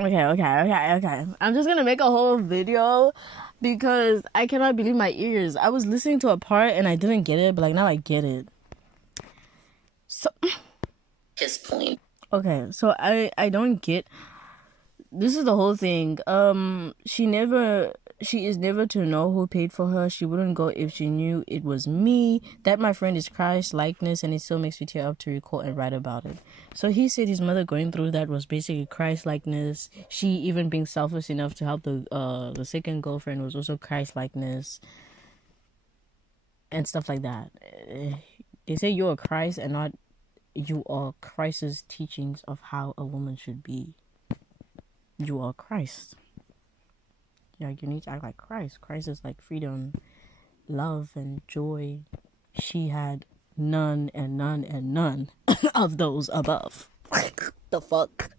Okay. I'm just gonna make a whole video because I cannot believe my ears. I was listening to a part and I didn't get it, but like now I get it. So his point. okay, so I don't get. This is the whole thing. She is never to know who paid for her. She wouldn't go if she knew it was me. That, my friend, is Christ likeness, and it still makes me tear up to recall and write about it. So he said his mother going through that was basically Christ likeness. She even being selfless enough to help the second girlfriend was also Christ likeness and stuff like that. They say you are Christ and not you are Christ's teachings of how a woman should be. You are Christ. Yeah, you need to act like Christ. Christ is like freedom, love, and joy. She had none and none and none of those above. The fuck?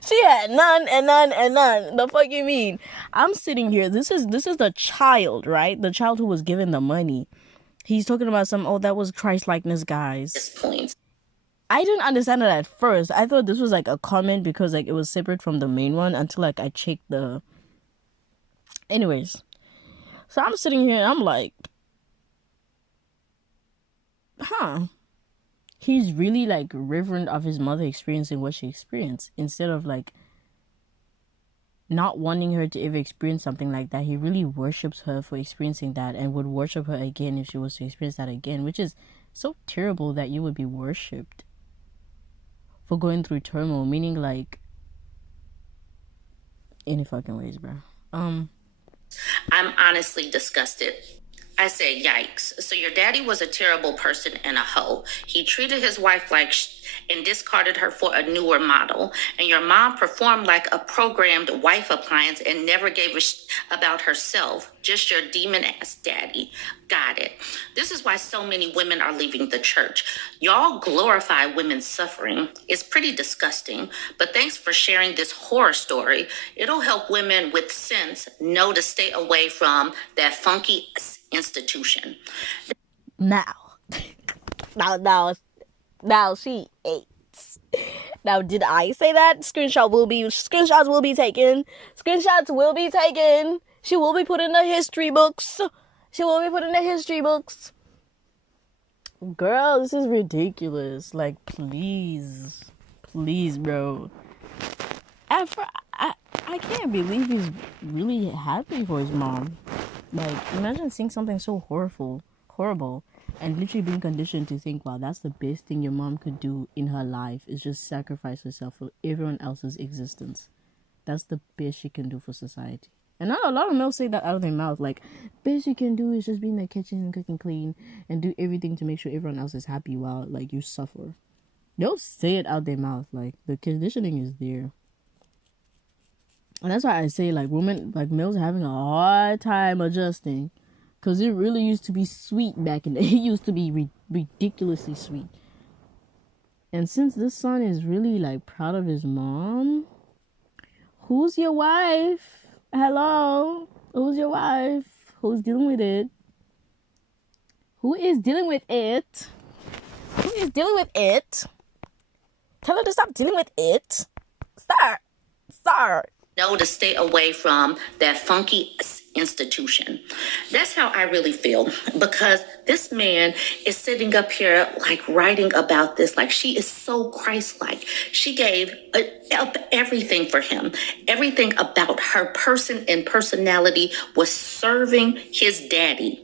She had none and none and none. The fuck you mean? I'm sitting here. This is the child, right? The child who was given the money. He's talking about that was Christ likeness, guys. His point. I didn't understand it at first. I thought this was like a comment because like it was separate from the main one until like I checked the. Anyways, so I'm sitting here and I'm like, he's really like reverent of his mother experiencing what she experienced instead of like not wanting her to ever experience something like that. He really worships her for experiencing that and would worship her again if she was to experience that again, which is so terrible that you would be worshipped for going through turmoil, meaning like any fucking ways, bro. I'm honestly disgusted. I said, yikes. So your daddy was a terrible person and a hoe. He treated his wife like and discarded her for a newer model. And your mom performed like a programmed wife appliance and never gave a about herself. Just your demon ass daddy. Got it. This is why so many women are leaving the church. Y'all glorify women's suffering. It's pretty disgusting. But thanks for sharing this horror story. It'll help women with sense know to stay away from that funky institution. Now she hates. Now, did I say that? Screenshots will be taken. She will be put in the history books. Girl, this is ridiculous. Like, please, bro. I can't believe he's really happy for his mom. Like, imagine seeing something so horrible, and literally being conditioned to think, wow, that's the best thing your mom could do in her life is just sacrifice herself for everyone else's existence. That's the best she can do for society. And not a lot of males say that out of their mouth. Like, best you can do is just be in the kitchen and cooking clean and do everything to make sure everyone else is happy while, like, you suffer. They'll say it out their mouth. Like, the conditioning is there. And that's why I say, like, women, like, males are having a hard time adjusting. Because it really used to be sweet back in the day. It used to be ridiculously sweet. And since this son is really, like, proud of his mom, who's your wife? Hello? Who's your wife? Who's dealing with it? Who is dealing with it? Tell her to stop dealing with it. Start. Know to stay away from that funky institution. That's how I really feel, because this man is sitting up here like writing about this like she is so Christ-like. She gave up everything for him. Everything about her person and personality was serving his daddy.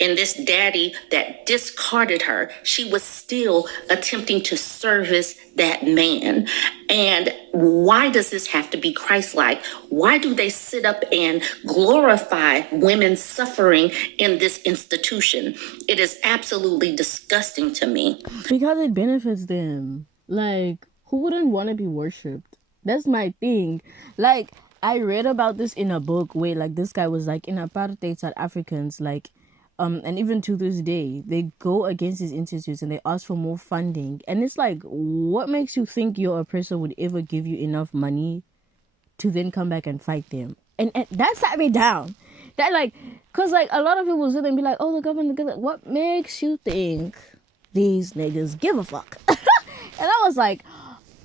And this daddy that discarded her, she was still attempting to service that man. And why does this have to be Christ-like? Why do they sit up and glorify women's suffering in this institution? It is absolutely disgusting to me. Because it benefits them. Like, who wouldn't want to be worshipped? That's my thing. Like, I read about this in a book where, like, this guy was like, in apartheid South Africans, like, and even to this day, they go against these institutes and they ask for more funding. And it's like, what makes you think your oppressor would ever give you enough money to then come back and fight them? And that sat me down. That, like, because, like, a lot of people sit there and be like, oh, the government, what makes you think these niggas give a fuck? And I was like,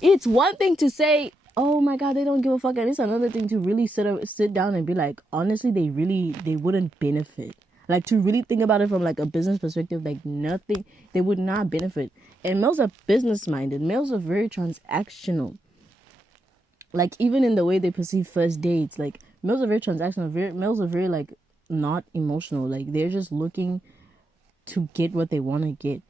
it's one thing to say, oh my god, they don't give a fuck. And it's another thing to really sit down and be like, honestly, they wouldn't benefit. Like, to really think about it from like a business perspective, like nothing, they would not benefit. And males are business minded. Males are very transactional. Like, even in the way they perceive first dates, like males are very transactional. Males are very like not emotional. Like, they're just looking to get what they want to get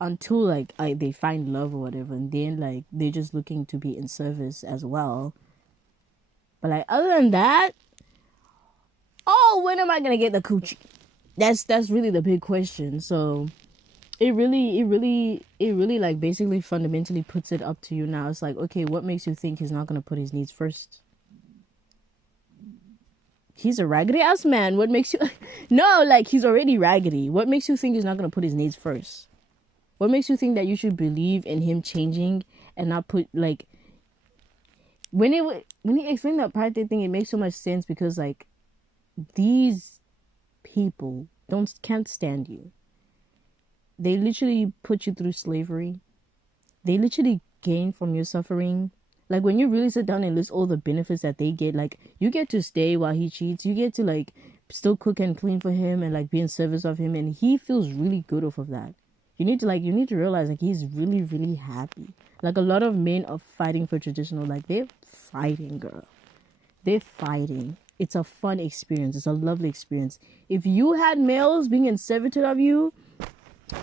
until like they find love or whatever, and then like they're just looking to be in service as well. But like, other than that, oh, when am I gonna get the coochie? That's really the big question. So it really like basically fundamentally puts it up to you now. It's like, okay, what makes you think he's not gonna put his needs first? He's a raggedy ass man. What makes you no, like, he's already raggedy. What makes you think he's not gonna put his needs first? What makes you think that you should believe in him changing and not put, like, when he explained that pride thing, it makes so much sense because like these people can't stand you. They literally put you through slavery. They literally gain from your suffering. Like, when you really sit down and list all the benefits that they get, like, you get to stay while he cheats. You get to like still cook and clean for him and like be in service of him, and he feels really good off of that. You need to realize like he's really, really happy. Like, a lot of men are fighting for traditional, like, they're fighting, girl. They're fighting. It's a fun experience. It's a lovely experience. If you had males being in servitude of you,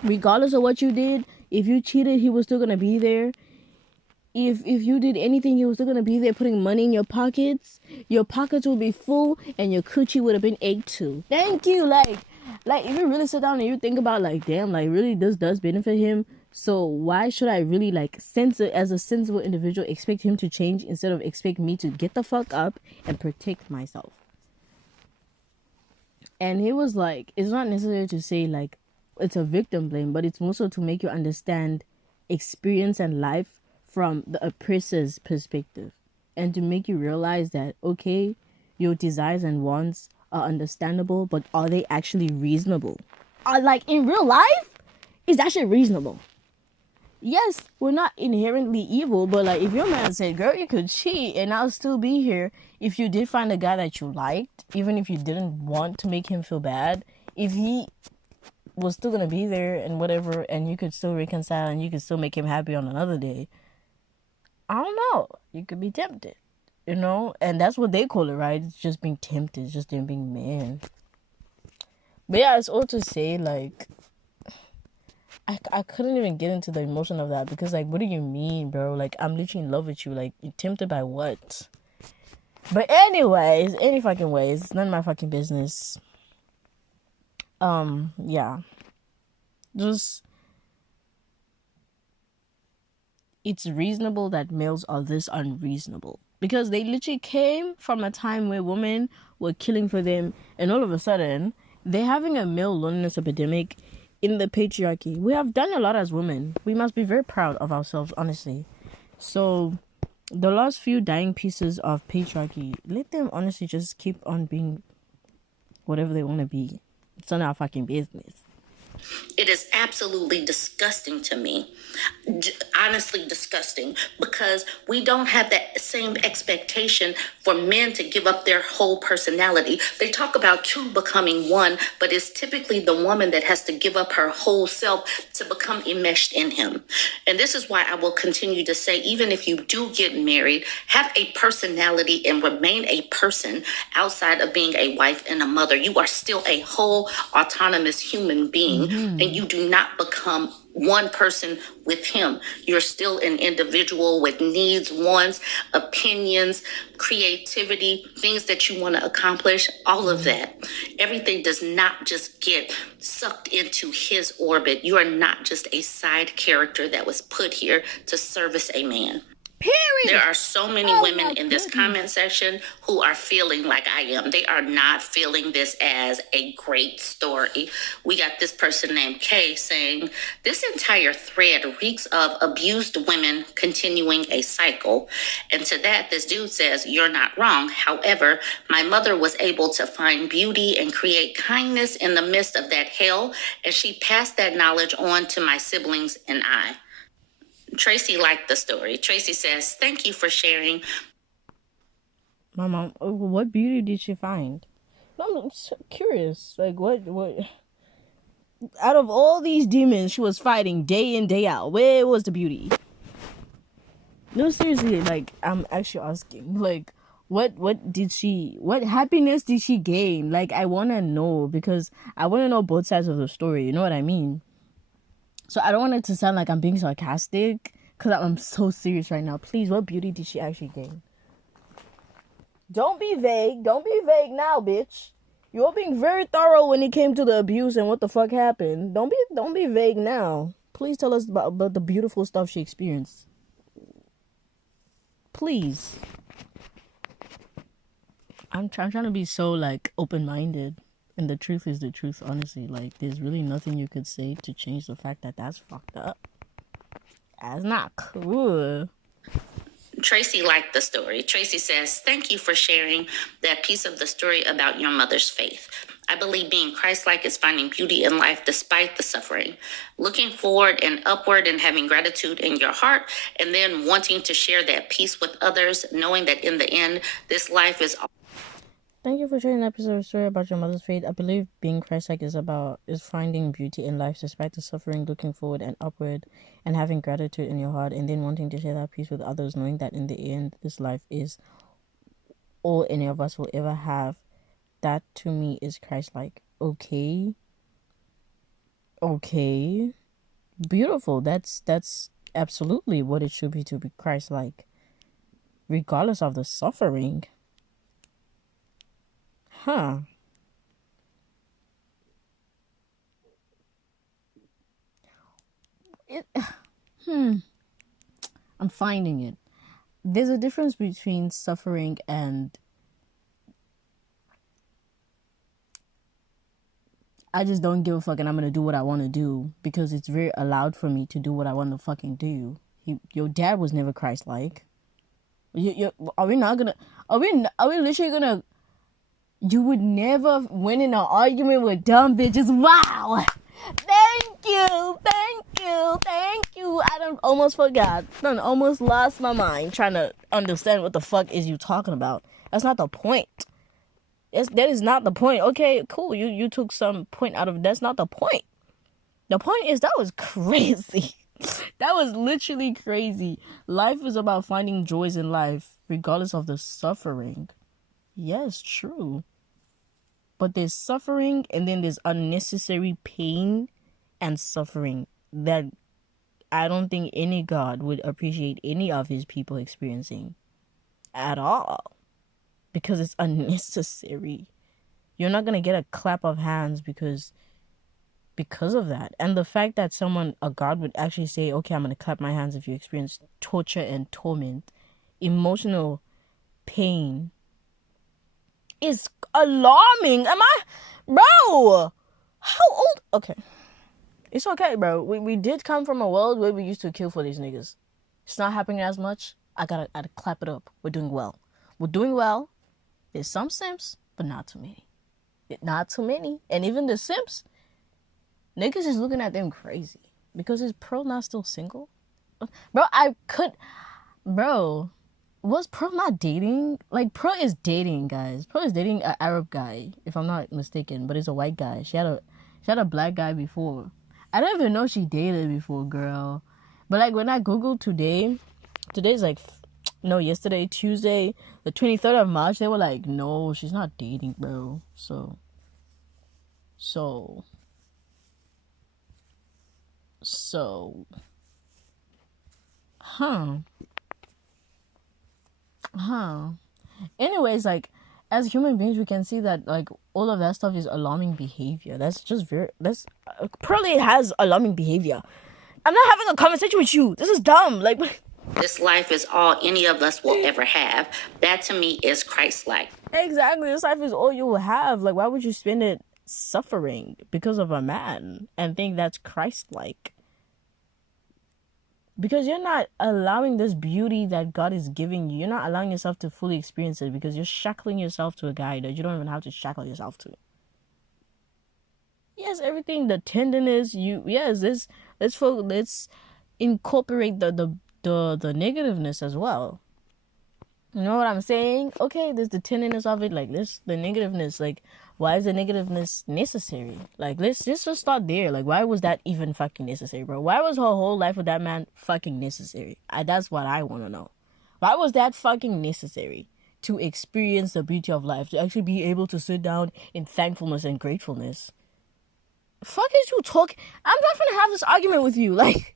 regardless of what you did, if you cheated, he was still gonna be there. If you did anything, he was still gonna be there putting money in your pockets. Your pockets would be full and your coochie would have been ate too. Thank you. Like, if you really sit down and you think about, like, damn, like, really this does benefit him. So why should I really, like, as a sensible individual, expect him to change instead of expect me to get the fuck up and protect myself? And he was like, it's not necessary to say like it's a victim blame, but it's more so to make you understand experience and life from the oppressor's perspective, and to make you realize that, okay, your desires and wants are understandable, but are they actually reasonable? Like, in real life, is that shit reasonable? Yes, we're not inherently evil, but like, if your man said, girl, you could cheat and I'll still be here, if you did find a guy that you liked, even if you didn't want to make him feel bad, if he was still gonna be there and whatever, and you could still reconcile and you could still make him happy on another day, I don't know, you could be tempted, you know? And that's what they call it, right? It's just being tempted, it's just them being man. But yeah, it's all to say, like, I couldn't even get into the emotion of that, because like, what do you mean, bro? Like, I'm literally in love with you. Like, you're tempted by what? But anyways, any fucking ways, it's none of my fucking business. Yeah, just, it's reasonable that males are this unreasonable, because they literally came from a time where women were killing for them, and all of a sudden they're having a male loneliness epidemic in the patriarchy. We have done a lot as women. We must be very proud of ourselves, honestly. So the last few dying pieces of patriarchy, let them honestly just keep on being whatever they want to be. It's not our fucking business. It is absolutely disgusting to me. Honestly disgusting, because we don't have that same expectation for men to give up their whole personality. They talk about two becoming one, but it's typically the woman that has to give up her whole self to become enmeshed in him. And this is why I will continue to say, even if you do get married, have a personality and remain a person outside of being a wife and a mother. You are still a whole autonomous human being. And you do not become one person with him. You're still an individual with needs, wants, opinions, creativity, things that you want to accomplish, all of that. Everything does not just get sucked into his orbit. You are not just a side character that was put here to service a man. Period. There are so many women in this comment section who are feeling like I am. They are not feeling this as a great story. We got this person named Kay saying, this entire thread reeks of abused women continuing a cycle. And to that, this dude says, you're not wrong. However, my mother was able to find beauty and create kindness in the midst of that hell, and she passed that knowledge on to my siblings and I. Tracy liked the story. Tracy says, "Thank you for sharing." My mom, what beauty did she find? I'm so curious. Like, what? Out of all these demons she was fighting day in, day out, where was the beauty? No, seriously, like, I'm actually asking, like, what happiness did she gain? Like, I want to know, because I want to know both sides of the story, you know what I mean? So I don't want it to sound like I'm being sarcastic, because I'm so serious right now. Please, what beauty did she actually gain? Don't be vague now, bitch. You're being very thorough when it came to the abuse and what the fuck happened. Don't be vague now. Please tell us about the beautiful stuff she experienced. Please. I'm trying to be so, like, open-minded, and the truth is the truth, honestly. Like, there's really nothing you could say to change the fact that that's fucked up. That's not cool. Tracy liked the story. Tracy says, "Thank you for sharing that piece of the story about your mother's faith. I believe being Christ-like is finding beauty in life despite the suffering, looking forward and upward and having gratitude in your heart, and then wanting to share that peace with others, knowing that in the end, this life is..." Thank you for sharing that episode story about your mother's faith. I believe being Christ-like is finding beauty in life despite the suffering, looking forward and upward, and having gratitude in your heart, and then wanting to share that peace with others, knowing that in the end, this life is all any of us will ever have. That to me is Christ-like. Okay, beautiful. That's absolutely what it should be to be Christ-like, regardless of the suffering. Huh. I'm finding it. There's a difference between suffering and I just don't give a fuck and I'm gonna do what I want to do because it's very allowed for me to do what I want to fucking do. Your dad was never Christ-like. Are we not gonna? Are we literally gonna? You would never win in an argument with dumb bitches. Wow. Thank you. I done almost forgot. Done almost lost my mind trying to understand what the fuck is you talking about. That's not the point. That is not the point. Okay, cool. You took some point out of it. That's not the point. The point is that was crazy. That was literally crazy. Life is about finding joys in life, regardless of the suffering. Yes, true. But there's suffering and then there's unnecessary pain and suffering that I don't think any God would appreciate any of his people experiencing at all. Because it's unnecessary. You're not going to get a clap of hands because of that. And the fact that a God would actually say, okay, I'm going to clap my hands if you experience torture and torment, emotional pain, is alarming. Bro, how old? Okay. It's okay, bro. We did come from a world where we used to kill for these niggas. It's not happening as much. I gotta clap it up. We're doing well. There's some simps, but not too many. And even the simps, niggas is looking at them crazy. Because is Pearl not still single? Bro, was Pearl not dating? Like, Pearl is dating, guys. Pearl is dating an Arab guy, if I'm not mistaken. But it's a white guy. She had a black guy before. I don't even know she dated before, girl. But, like, when I Googled today's like... No, yesterday, Tuesday, the 23rd of March, they were like, no, she's not dating, bro. So, huh. Anyways, like, as human beings, we can see that, like, all of that stuff is alarming behavior. Probably has alarming behavior. I'm not having a conversation with you. This is dumb. Like, This life is all any of us will ever have. That to me is Christ-like. Exactly. This life is all you will have. Like, why would you spend it suffering because of a man and think that's Christ-like? Because you're not allowing this beauty that God is giving you. You're not allowing yourself to fully experience it because you're shackling yourself to a guy that you don't even have to shackle yourself to. Yes, everything, the tenderness, let's incorporate the negativeness as well. You know what I'm saying? Okay, there's the tenderness of it, like this, the negativeness. Like, why is the negativeness necessary? Like, let's just start there. Like, why was that even fucking necessary, bro? Why was her whole life with that man fucking necessary? That's what I want to know. Why was that fucking necessary to experience the beauty of life, to actually be able to sit down in thankfulness and gratefulness? Fuck is you talking? I'm not gonna have this argument with you. Like,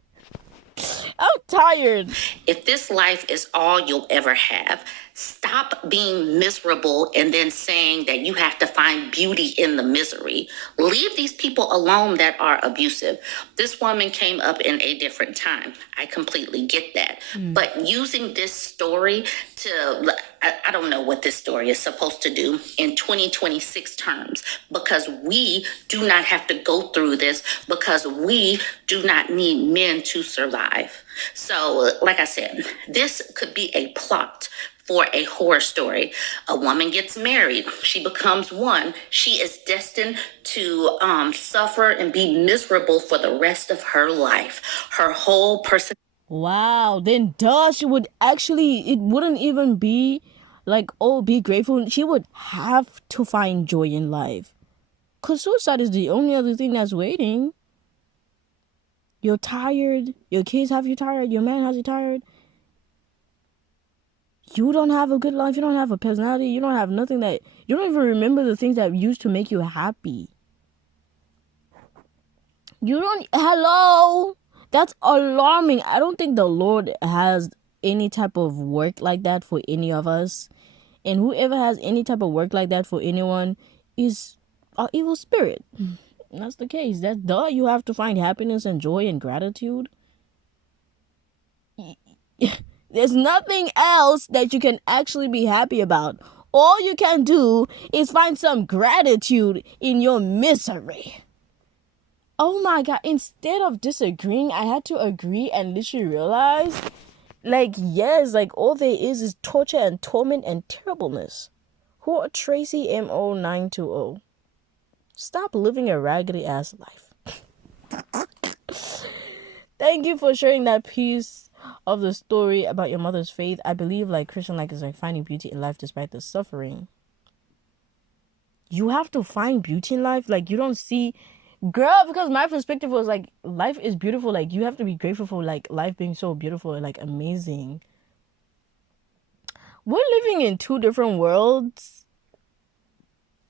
I'm tired. If this life is all you'll ever have, stop being miserable and then saying that you have to find beauty in the misery. Leave these people alone that are abusive. This woman came up in a different time. I completely get that. But using this story to, I don't know what this story is supposed to do in 2026 terms, because we do not have to go through this, because we do not need men to survive. So, like I said, this could be a plot for a horror story. A woman gets married. She becomes one. She is destined to suffer and be miserable for the rest of her life. Her whole person. Wow, then she would actually, it wouldn't even be like, oh, be grateful. She would have to find joy in life. Because suicide is the only other thing that's waiting. You're tired. Your kids have you tired. Your man has you tired. You don't have a good life. You don't have a personality. You don't have nothing that... You don't even remember the things that used to make you happy. You don't... Hello? That's alarming. I don't think the Lord has any type of work like that for any of us. And whoever has any type of work like that for anyone is an evil spirit. That's the case. That's you have to find happiness and joy and gratitude. There's nothing else that you can actually be happy about. All you can do is find some gratitude in your misery. Oh my God. Instead of disagreeing, I had to agree and literally realize, like, yes, like all there is torture and torment and terribleness. Who are Tracy MO920? Stop living a raggedy ass life. Thank you for sharing that piece of the story about your mother's faith. I believe like Christian life is like finding beauty in life despite the suffering. You have to find beauty in life. Like, you don't see, girl, because my perspective was like, life is beautiful. Like, you have to be grateful for like life being so beautiful and like amazing. We're living in two different worlds,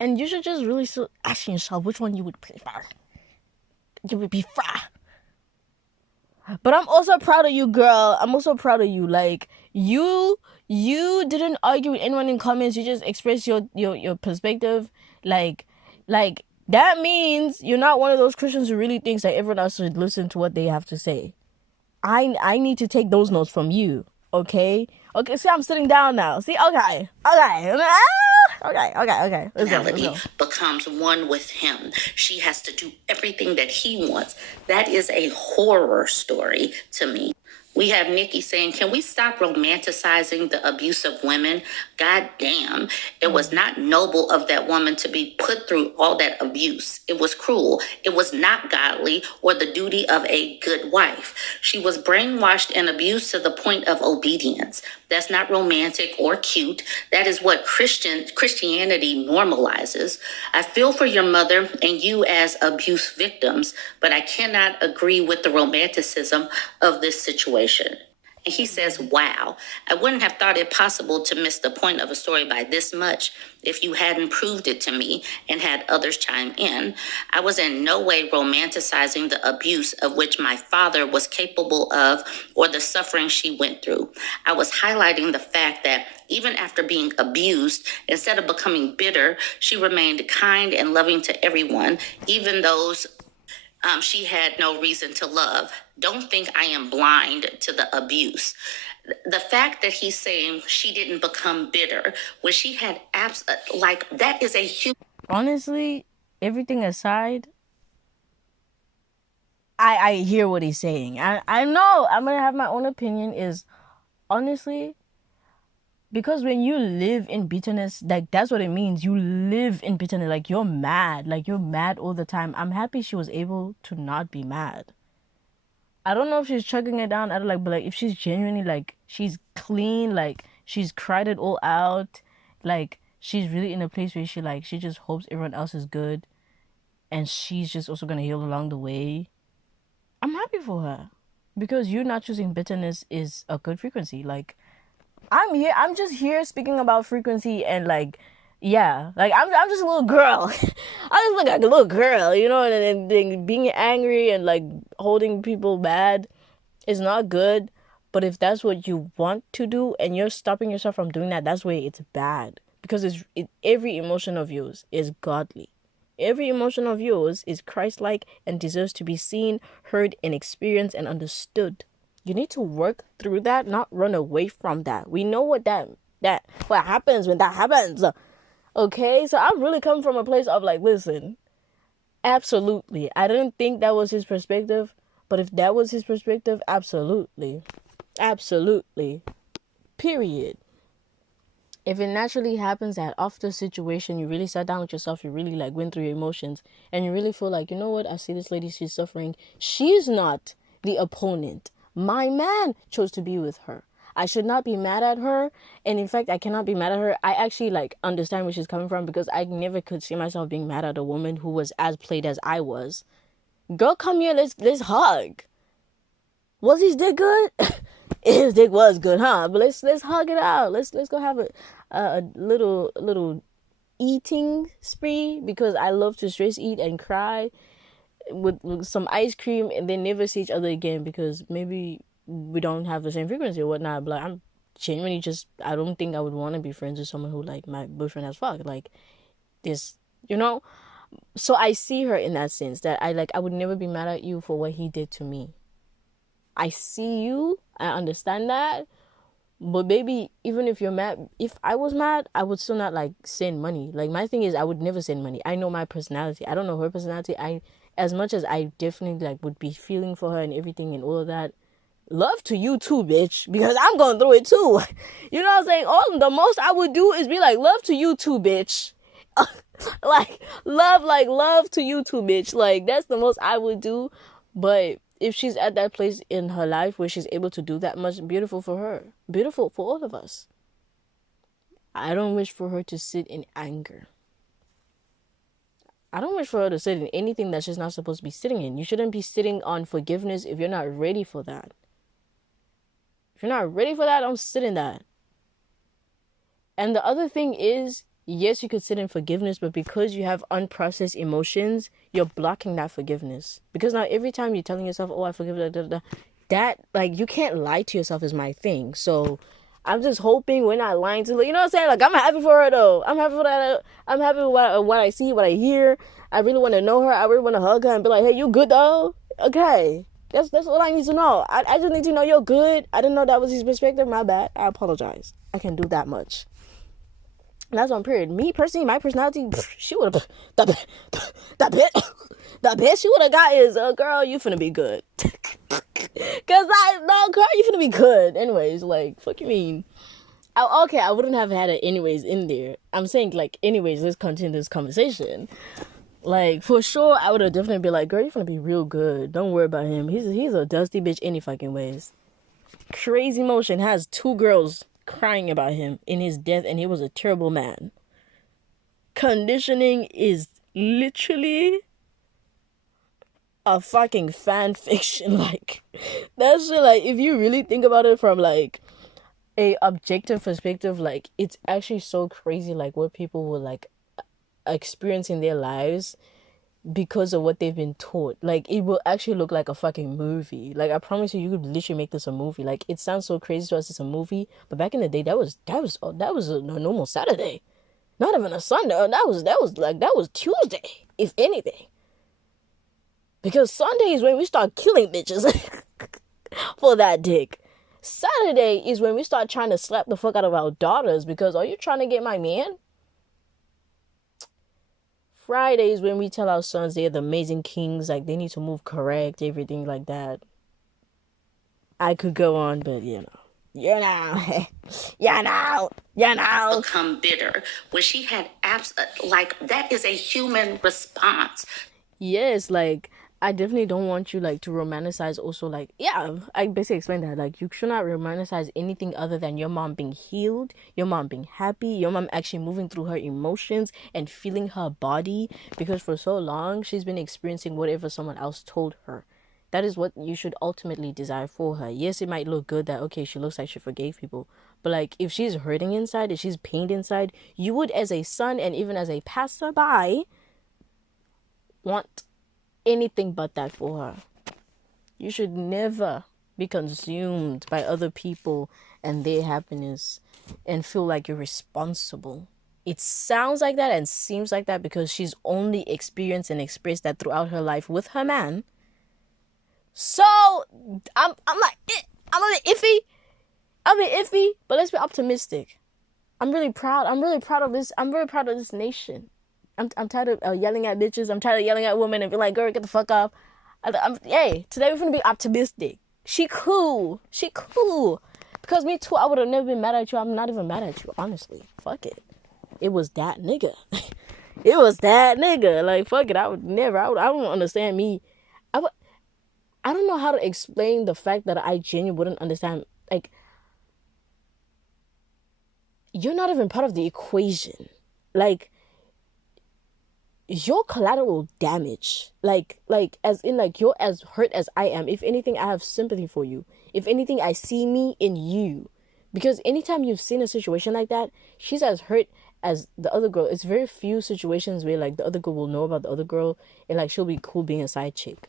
and you should just really ask yourself which one you would prefer. You would prefer. But I'm also proud of you, girl. I'm also proud of you. Like, you didn't argue with anyone in comments. You just expressed your perspective. Like that means you're not one of those Christians who really thinks that everyone else should listen to what they have to say. I need to take those notes from you. Okay. See, I'm sitting down now. See, okay. Let's go. Becomes one with him. She has to do everything that he wants. That is a horror story to me. We have Nikki saying, can we stop romanticizing the abuse of women? God damn. It was not noble of that woman to be put through all that abuse. It was cruel. It was not godly or the duty of a good wife. She was brainwashed and abused to the point of obedience. That's not romantic or cute. That is what Christianity normalizes. I feel for your mother and you as abuse victims, but I cannot agree with the romanticism of this situation. And he says, wow, I wouldn't have thought it possible to miss the point of a story by this much if you hadn't proved it to me and had others chime in. I was in no way romanticizing the abuse of which my father was capable of or the suffering she went through. I was highlighting the fact that even after being abused, instead of becoming bitter, she remained kind and loving to everyone, even those she had no reason to love. Don't think I am blind to the abuse. The fact that he's saying she didn't become bitter when she had like, that is a huge... Honestly, everything aside, I hear what he's saying. I know I'm gonna have my own opinion. Is honestly, because when you live in bitterness, like, that's what it means. You live in bitterness. Like, you're mad. Like, you're mad all the time. I'm happy she was able to not be mad. I don't know if she's chugging it down. I don't like, but like if she's genuinely like she's clean, like she's cried it all out, like she's really in a place where she just hopes everyone else is good, and she's just also gonna heal along the way. I'm happy for her, because you not choosing bitterness is a good frequency. Like I'm just here speaking about frequency and like. Yeah, like I'm just a little girl. I just look like a little girl, you know, and being angry and like holding people bad is not good. But if that's what you want to do and you're stopping yourself from doing that, that's where it's bad. Because every emotion of yours is godly. Every emotion of yours is Christ-like and deserves to be seen, heard, and experienced and understood. You need to work through that, not run away from that. We know what what happens when that happens. Okay? So I'm really coming from a place of like, listen, absolutely. I didn't think that was his perspective, but if that was his perspective, absolutely. Absolutely. Period. If it naturally happens that after a situation you really sat down with yourself, you really like went through your emotions, and you really feel like, you know what, I see this lady, she's suffering. She's not the opponent. My man chose to be with her. I should not be mad at her. And in fact, I cannot be mad at her. I actually like understand where she's coming from, because I never could see myself being mad at a woman who was as played as I was. Girl, come here, let's hug. Was his dick good? His dick was good, huh? But let's hug it out. Let's go have a little eating spree, because I love to stress eat and cry with some ice cream and then never see each other again, because maybe we don't have the same frequency or whatnot. But like, I'm genuinely just, I don't think I would want to be friends with someone who like my boyfriend has fucked. Like this, you know? So I see her in that sense, that I would never be mad at you for what he did to me. I see you, I understand that, but baby, even if you're mad, if I was mad, I would still not like send money. Like my thing is, I would never send money. I know my personality. I don't know her personality. As much as I definitely like would be feeling for her and everything and all of that, love to you too, bitch, because I'm going through it too. You know what I'm saying? All the most I would do is be like, love to you too, bitch. like love to you too, bitch. Like that's the most I would do. But if she's at that place in her life where she's able to do that much, beautiful for her. Beautiful for all of us. I don't wish for her to sit in anger. I don't wish for her to sit in anything that she's not supposed to be sitting in. You shouldn't be sitting on forgiveness if you're not ready for that. If you're not ready for that, don't sit in that. And the other thing is, yes, you could sit in forgiveness, but because you have unprocessed emotions, you're blocking that forgiveness. Because now every time you're telling yourself, oh, I forgive, that, like, you can't lie to yourself is my thing. So I'm just hoping we're not lying to her. You know what I'm saying? Like, I'm happy for her, though. I'm happy for that. I'm happy with what I see, what I hear. I really want to know her. I really want to hug her and be like, hey, you good, though? Okay. That's all I need to know. I just need to know you're good. I didn't know that was his perspective. My bad. I apologize. I can do that much. And that's on period. Me personally, my personality, she would have that bitch she would have got is girl, you finna be good. Cause girl, you finna be good. Anyways, like fuck you mean. Okay, I wouldn't have had it anyways in there. I'm saying like anyways, let's continue this conversation. Like for sure, I would have definitely been like, girl, you finna be real good. Don't worry about him. He's a dusty bitch any fucking ways. Crazy Motion has 2 girls crying about him in his death, and he was a terrible man. Conditioning is literally a fucking fan fiction. Like that shit, like if you really think about it from like a objective perspective, like it's actually so crazy, like what people will like experience in their lives because of what they've been taught. Like it will actually look like a fucking movie. Like I promise you could literally make this a movie. Like it sounds so crazy to us it's a movie, but back in the day that was a normal Saturday, not even a Sunday. That was Tuesday, if anything, because Sunday is when we start killing bitches for that dick. Saturday is when we start trying to slap the fuck out of our daughters because, are you trying to get my man? Fridays when we tell our sons they're the amazing kings, like they need to move correct, everything like that. I could go on, but you know, become bitter when she had like that is a human response. Yes, like I definitely don't want you like to romanticize also like yeah, I basically explained that like you should not romanticize anything other than your mom being healed, your mom being happy, your mom actually moving through her emotions and feeling her body because for so long she's been experiencing whatever someone else told her. That is what you should ultimately desire for her. Yes, it might look good that okay, she looks like she forgave people, but like if she's hurting inside, if she's pained inside, you would as a son and even as a passerby want anything but that for her. You should never be consumed by other people and their happiness and feel like you're responsible. It sounds like that and seems like that because she's only experienced and expressed that throughout her life with her man. So I'm like I'm a bit iffy. But let's be optimistic. I'm really proud of this. I'm very proud of this nation. I'm tired of yelling at bitches. I'm tired of yelling at women and be like, girl, get the fuck up. Hey, today we're gonna be optimistic. She cool. Because me too, I would have never been mad at you. I'm not even mad at you, honestly. Fuck it. It was that nigga. Like, fuck it. I don't understand me. I don't know how to explain the fact that I genuinely wouldn't understand. Like, you're not even part of the equation. Like, you're collateral damage. Like as in like you're as hurt as I am. If anything, I have sympathy for you. If anything, I see me in you. Because anytime you've seen a situation like that, she's as hurt as the other girl. It's very few situations where like the other girl will know about the other girl and like she'll be cool being a side chick.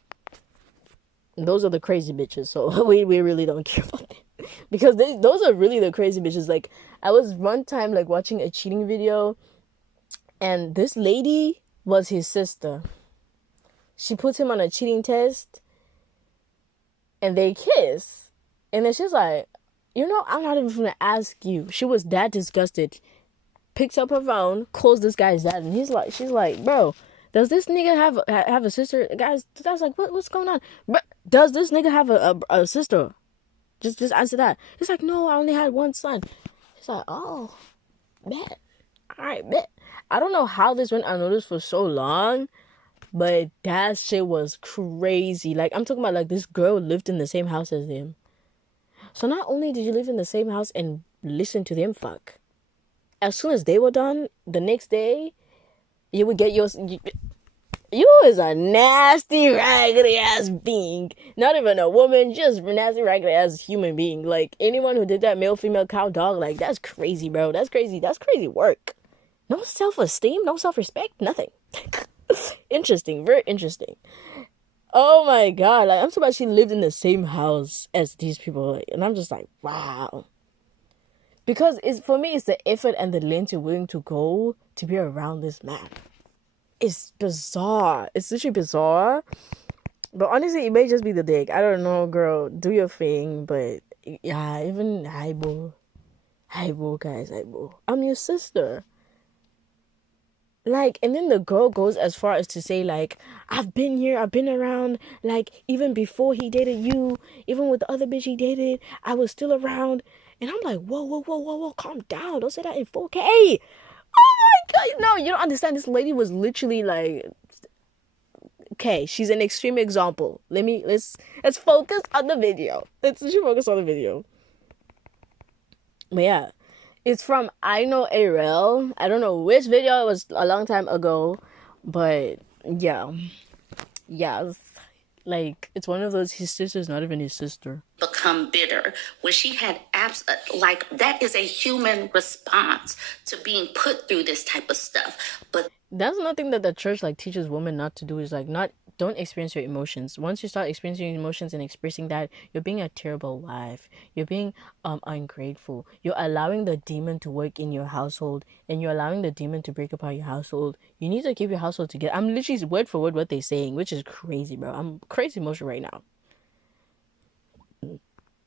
And those are the crazy bitches. So we really don't care about that. Because those are really the crazy bitches. Like I was one time like watching a cheating video and this lady was his sister. She puts him on a cheating test and they kiss. And then she's like, you know, I'm not even gonna ask you. She was that disgusted. Picks up her phone, calls this guy's dad, and she's like, bro, does this nigga have a sister? Guys, I was like, what's going on? But does this nigga have a sister? Just answer that. He's like, no, I only had one son. She's like, oh, bet. All right, bet. I don't know how this went unnoticed for so long, but that shit was crazy. Like, I'm talking about, like, this girl lived in the same house as him. So not only did you live in the same house and listen to them fuck, as soon as they were done, the next day, you would get you is a nasty, raggedy ass being. Not even a woman, just nasty, raggedy ass human being. Like, anyone who did that male, female, cow, dog, like, that's crazy, bro. That's crazy. That's crazy work. No self-esteem, no self-respect, nothing. Interesting, very interesting. Oh my god, like, I'm talking about she lived in the same house as these people, like, and I'm just like, wow. Because for me, it's the effort and the length you're willing to go to be around this man. It's bizarre. It's literally bizarre. But honestly, it may just be the dick. I don't know, girl. Do your thing, but yeah, even hi boo, guys, hi boo. I'm your sister. Like, and then the girl goes as far as to say, like, I've been here, I've been around, like, even before he dated you, even with the other bitch he dated, I was still around. And I'm like, whoa, calm down. Don't say that in 4K. Oh my god, no, you don't understand. This lady was literally like, okay, she's an extreme example. Let's focus on the video. Let's focus on the video. But yeah. It's from I Know Arel. I don't know which video. It was a long time ago. But yeah. Yeah. Like, it's one of those, his sister's not even his sister. Become bitter when she had like, that is a human response to being put through this type of stuff. But that's nothing that the church like teaches women not to do, is like don't experience your emotions. Once you start experiencing your emotions and expressing that, you're being a terrible wife. You're being ungrateful. You're allowing the demon to work in your household, and you're allowing the demon to break apart your household. You need to keep your household together. I'm literally word for word what they're saying, which is crazy, bro. I'm crazy emotional right now.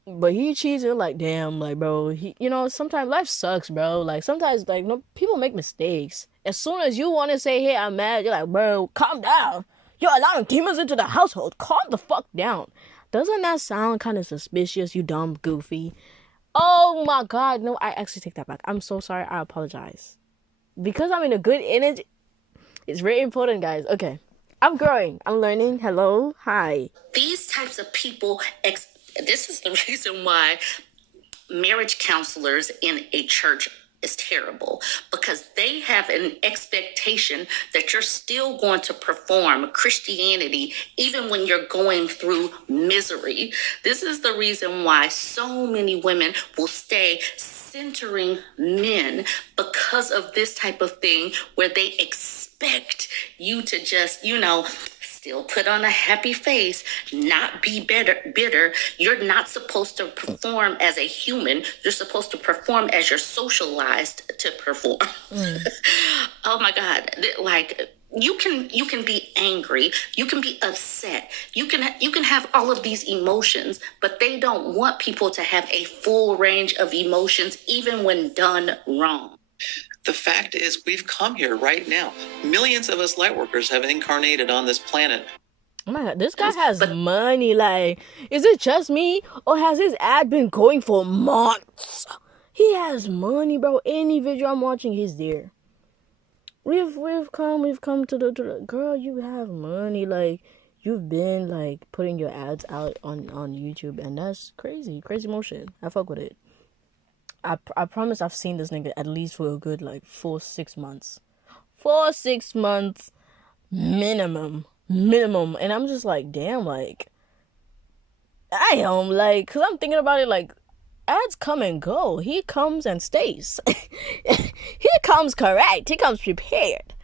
But he cheats and like, damn, like, bro, sometimes life sucks, bro. Like, sometimes, like, people make mistakes. As soon as you want to say, hey, I'm mad, you're like, bro, calm down. You're allowing demons into the household. Calm the fuck down. Doesn't that sound kind of suspicious, you dumb goofy? Oh my god, no, I actually take that back. I'm so sorry, I apologize. Because I'm in a good energy. It's very important, guys. Okay. I'm growing. I'm learning. Hello. Hi. These types of people, this is the reason why marriage counselors in a church is terrible, because they have an expectation that you're still going to perform Christianity even when you're going through misery. This is the reason why so many women will stay centering men, because of this type of thing where they expect you to just, still put on a happy face, not be bitter. You're not supposed to perform as a human. You're supposed to perform as you're socialized to perform. Oh my God. Like, you can be angry, you can be upset, you can have all of these emotions, but they don't want people to have a full range of emotions even when done wrong. The fact is, we've come here right now. Millions of us light workers have incarnated on this planet. Oh my God, this guy has money. Like, is it just me, or has his ad been going for months? He has money, bro. Any video I'm watching, he's there. We've come to the girl. You have money. Like, you've been like putting your ads out on YouTube, and that's crazy motion. I fuck with it. I promise I've seen this nigga at least for a good like 4-6 months. 4-6 months minimum. And I'm just like, damn, like, I am like, cause I'm thinking about it, like, ads come and go. He comes and stays. He comes correct. He comes prepared.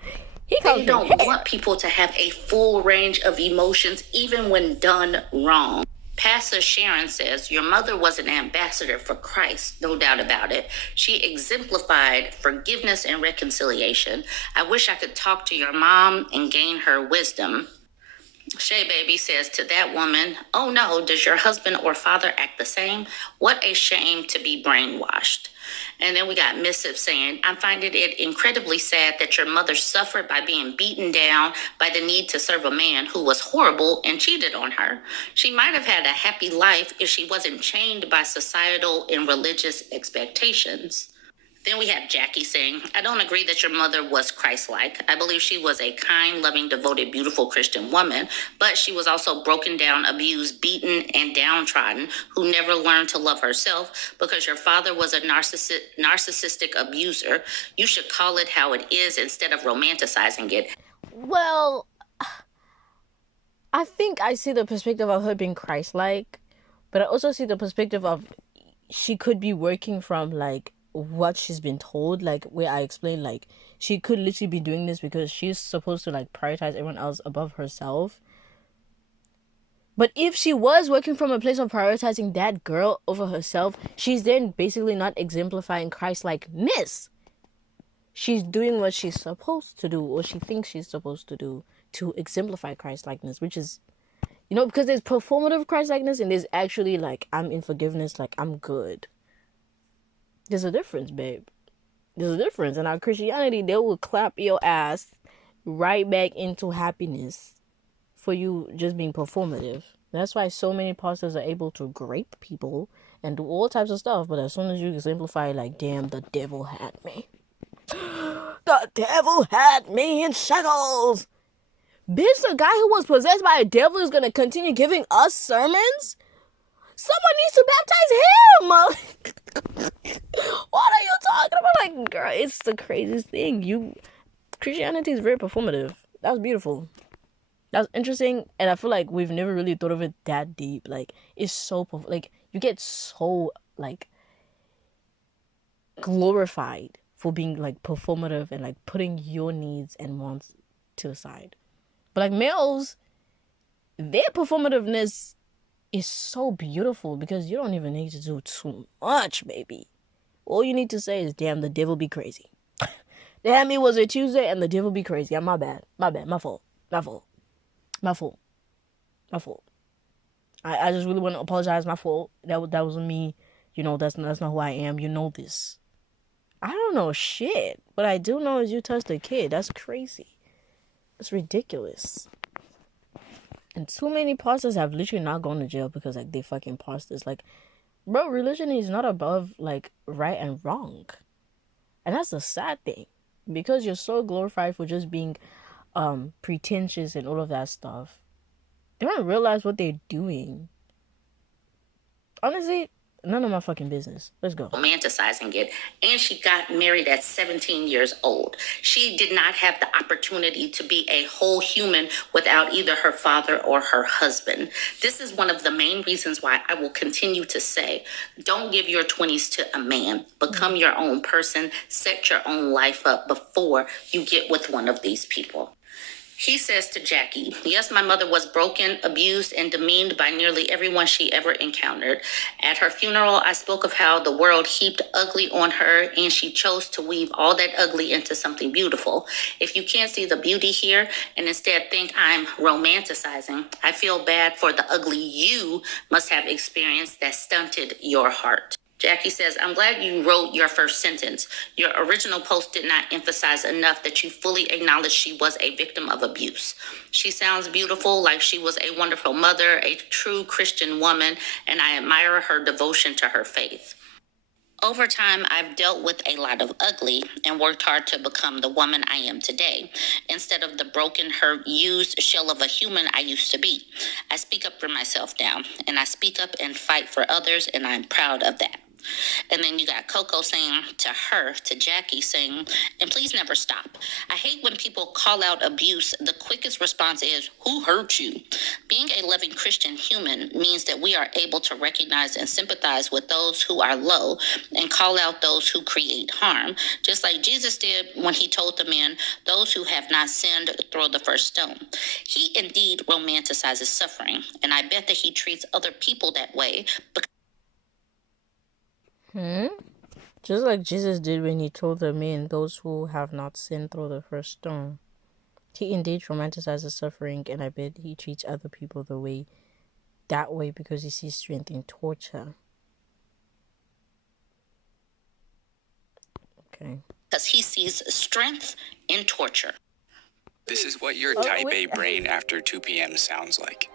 They don't want people to have a full range of emotions even when done wrong. Pastor Sharon says, your mother was an ambassador for Christ, no doubt about it. She exemplified forgiveness and reconciliation. I wish I could talk to your mom and gain her wisdom. Shay Baby says to that woman, oh no, does your husband or father act the same? What a shame to be brainwashed. And then we got Missive saying, I'm finding it incredibly sad that your mother suffered by being beaten down by the need to serve a man who was horrible and cheated on her. She might have had a happy life if she wasn't chained by societal and religious expectations. Then we have Jackie saying, I don't agree that your mother was Christ-like. I believe she was a kind, loving, devoted, beautiful Christian woman, but she was also broken down, abused, beaten, and downtrodden, who never learned to love herself because your father was a narcissistic abuser. You should call it how it is instead of romanticizing it. Well, I think I see the perspective of her being Christ-like, but I also see the perspective of she could be working from, like, what she's been told, like where I explained, like she could literally be doing this because she's supposed to like prioritize everyone else above herself. But if she was working from a place of prioritizing that girl over herself, she's then basically not exemplifying Christ-likeness. She's doing what she's supposed to do, or she thinks she's supposed to do, to exemplify Christ-likeness, which is, because there's performative Christ-likeness and there's actually like, I'm in forgiveness, like I'm good. There's a difference, babe. There's a difference. In our Christianity, they will clap your ass right back into happiness for you just being performative. That's why so many pastors are able to grape people and do all types of stuff. But as soon as you exemplify, like, damn, the devil had me. The devil had me in shackles. Bitch, the guy who was possessed by a devil is going to continue giving us sermons? Someone needs to baptize him. What are you talking about? Like, girl, it's the craziest thing. Christianity is very performative. That was beautiful. That was interesting, and I feel like we've never really thought of it that deep. Like, it's so like you get so like glorified for being like performative and like putting your needs and wants to the side. But like males, their performativeness is so beautiful because you don't even need to do too much, baby. All you need to say is, damn, the devil be crazy. Damn, it was a Tuesday and the devil be crazy. My bad. My fault. I just really want to apologize. My fault. That wasn't me. That's not who I am. You know this. I don't know shit. What I do know is you touched a kid. That's crazy. That's ridiculous. And too many pastors have literally not gone to jail because, like, they fucking pastors. Like, bro, religion is not above, like, right and wrong. And that's the sad thing. Because you're so glorified for just being pretentious and all of that stuff. They don't realize what they're doing. Honestly, none of my fucking business. Let's go. Romanticizing it, and she got married at 17 years old. She did not have the opportunity to be a whole human without either her father or her husband. This is one of the main reasons why I will continue to say, don't give your 20s to a man. Become your own person. Set your own life up before you get with one of these people. He says to Jackie, yes, my mother was broken, abused, and demeaned by nearly everyone she ever encountered. At her funeral, I spoke of how the world heaped ugly on her, and she chose to weave all that ugly into something beautiful. If you can't see the beauty here and instead think I'm romanticizing, I feel bad for the ugly you must have experienced that stunted your heart. Jackie says, I'm glad you wrote your first sentence. Your original post did not emphasize enough that you fully acknowledged she was a victim of abuse. She sounds beautiful, like she was a wonderful mother, a true Christian woman, and I admire her devotion to her faith. Over time, I've dealt with a lot of ugly and worked hard to become the woman I am today, instead of the broken, hurt, used shell of a human I used to be. I speak up for myself now, and I speak up and fight for others, and I'm proud of that. And then you got Coco saying to her, to Jackie, saying, and please never stop. I hate when people call out abuse. The quickest response is, who hurt you? Being a loving Christian human means that we are able to recognize and sympathize with those who are low and call out those who create harm, just like Jesus did when he told the men, those who have not sinned, throw the first stone. He indeed romanticizes suffering, and I bet that he treats other people that way because Just like Jesus did when he told the men, those who have not sinned throw the first stone. He indeed romanticizes suffering, and I bet he treats other people that way because he sees strength in torture. Okay. Because he sees strength in torture. This is what your type A brain after 2 p.m. sounds like.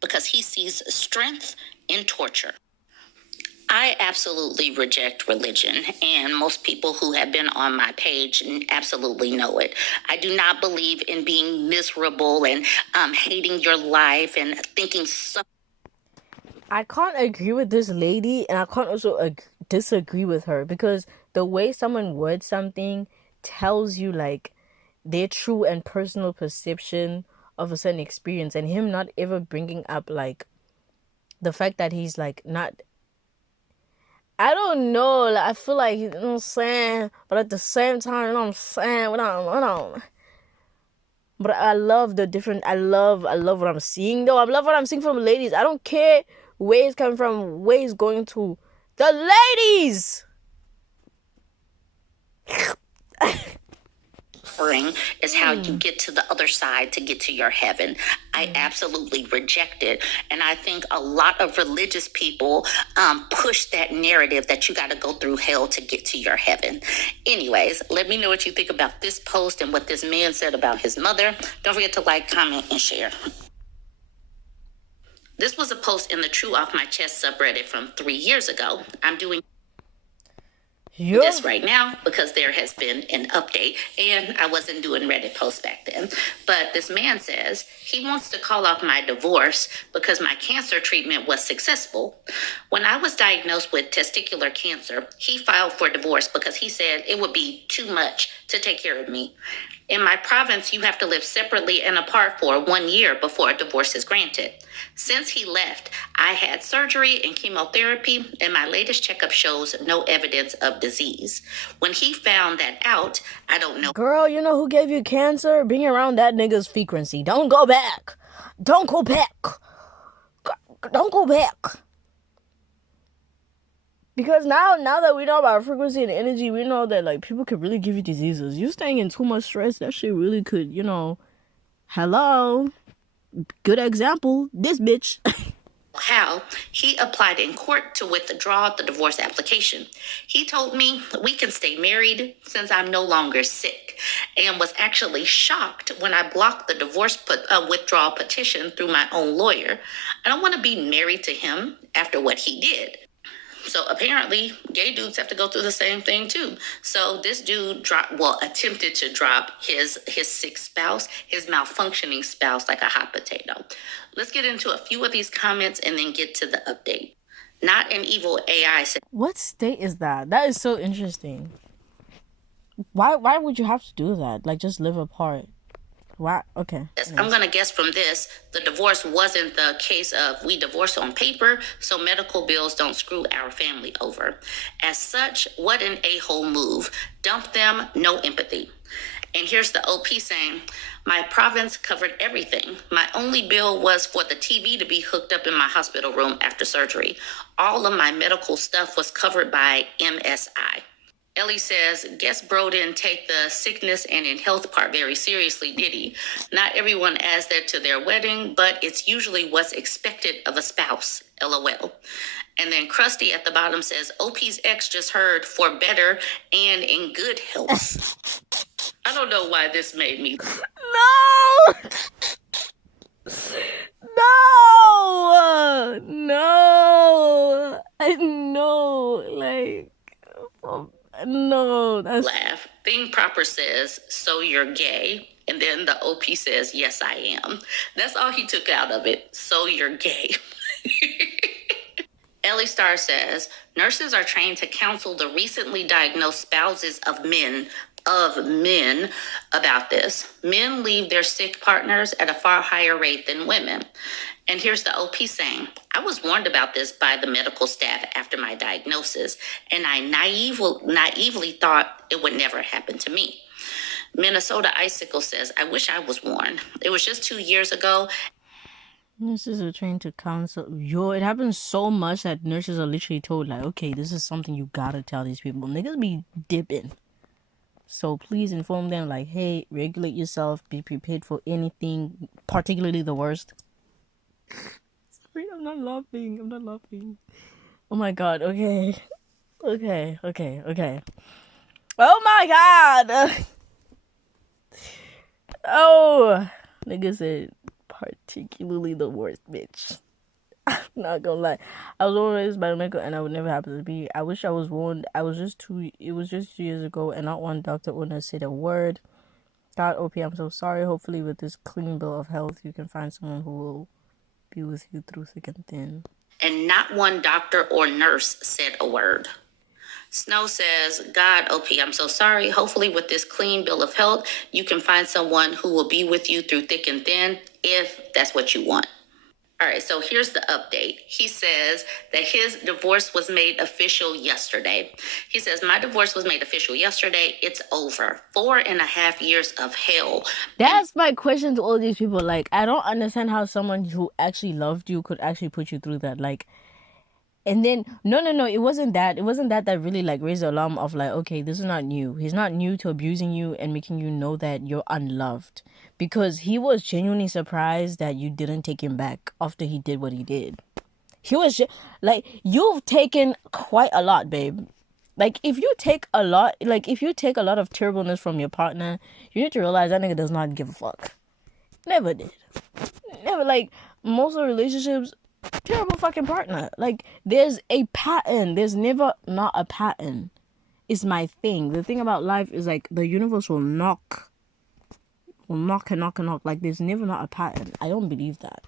Because he sees strength in torture. I absolutely reject religion, and most people who have been on my page absolutely know it. I do not believe in being miserable and hating your life and thinking so. I can't agree with this lady, and I can't also disagree with her, because the way someone words something tells you like their true and personal perception of a certain experience, and him not ever bringing up like the fact that he's like not, I don't know, like, I feel like, you know what I'm saying, but at the same time, you know what I'm saying, but I love the different, I love what I'm seeing though. I love what I'm seeing from ladies. I don't care where it's coming from, where it's going to. The ladies! Suffering is how you get to the other side to get to your heaven. I absolutely reject it. And I think a lot of religious people push that narrative that you got to go through hell to get to your heaven. Anyways, let me know what you think about this post and what this man said about his mother. Don't forget to like, comment, and share. This was a post in the True Off My Chest subreddit from 3 years ago. I'm doing this right now because there has been an update, and I wasn't doing Reddit posts back then. But this man says he wants to call off my divorce because my cancer treatment was successful. When I was diagnosed with testicular cancer, he filed for divorce because he said it would be too much to take care of me. In my province, you have to live separately and apart for 1 year before a divorce is granted. Since he left, I had surgery and chemotherapy, and my latest checkup shows no evidence of disease. When he found that out, I don't know. Girl, you know who gave you cancer? Being around that nigga's frequency. Don't go back. Don't go back. Don't go back. Because now that we know about frequency and energy, we know that like people could really give you diseases. You staying in too much stress, that shit really could, hello. Good example, this bitch. How he applied in court to withdraw the divorce application. He told me we can stay married since I'm no longer sick, and was actually shocked when I blocked the divorce withdrawal petition through my own lawyer. I don't want to be married to him after what he did. So apparently, gay dudes have to go through the same thing too. So this dude attempted to drop his sick spouse, his malfunctioning spouse, like a hot potato. Let's get into a few of these comments and then get to the update. Not an evil AI said. What state is that? That is so interesting. Why would you have to do that? Like, just live apart. Why? Okay. Yes. I'm going to guess from this, the divorce wasn't the case of we divorced on paper, so medical bills don't screw our family over. As such, what an a-hole move. Dump them, no empathy. And here's the OP saying, my province covered everything. My only bill was for the TV to be hooked up in my hospital room after surgery. All of my medical stuff was covered by MSI. Ellie says, guess bro didn't take the sickness and in health part very seriously, did he? Not everyone adds that to their wedding, but it's usually what's expected of a spouse, LOL. And then Krusty at the bottom says, OP's ex just heard for better and in good health. I don't know why this made me. No! No! No! I know. Like, no. That's... Laugh. Thing Proper says, so you're gay. And then the OP says, yes, I am. That's all he took out of it. So you're gay. Ellie Star says, nurses are trained to counsel the recently diagnosed spouses of men about this. Men leave their sick partners at a far higher rate than women. And here's the OP saying, I was warned about this by the medical staff after my diagnosis, and I naively thought it would never happen to me. Minnesota Icicle says, I wish I was warned. It was just 2 years ago. Nurses are trained to counsel. It happens so much that nurses are literally told, like, okay, this is something you gotta tell these people. Niggas be dipping. So please inform them, like, hey, regulate yourself, be prepared for anything, particularly the worst. Sorry, I'm not laughing. Oh my god, okay. Oh my god! Oh, nigga said, particularly the worst, bitch. I'm not gonna lie. I was always biomedical and I would never happen to be. I wish I was warned. It was just 2 years ago and not one doctor or nurse said a word. God, OP, I'm so sorry. Hopefully with this clean bill of health, you can find someone who will be with you through thick and thin. And not one doctor or nurse said a word. Snow says, God, OP, I'm so sorry. Hopefully with this clean bill of health, you can find someone who will be with you through thick and thin if that's what you want. All right, so here's the update. He says that his divorce was made official yesterday. He says, my divorce was made official yesterday. It's over. 4.5 years of hell. That's my question to all these people. Like, I don't understand how someone who actually loved you could actually put you through that. Like, and then, no, it wasn't that. It wasn't that really, like, raised the alarm of, like, okay, this is not new. He's not new to abusing you and making you know that you're unloved. Because he was genuinely surprised that you didn't take him back after he did what he did. He was, like, you've taken quite a lot, babe. Like, if you take a lot of terribleness from your partner, you need to realize that nigga does not give a fuck. Never did. Never, like, most of the relationships, terrible fucking partner. Like, there's a pattern. There's never not a pattern. It's my thing. The thing about life is, like, the universe will knock and knock. Like, there's never not a pattern. I don't believe that.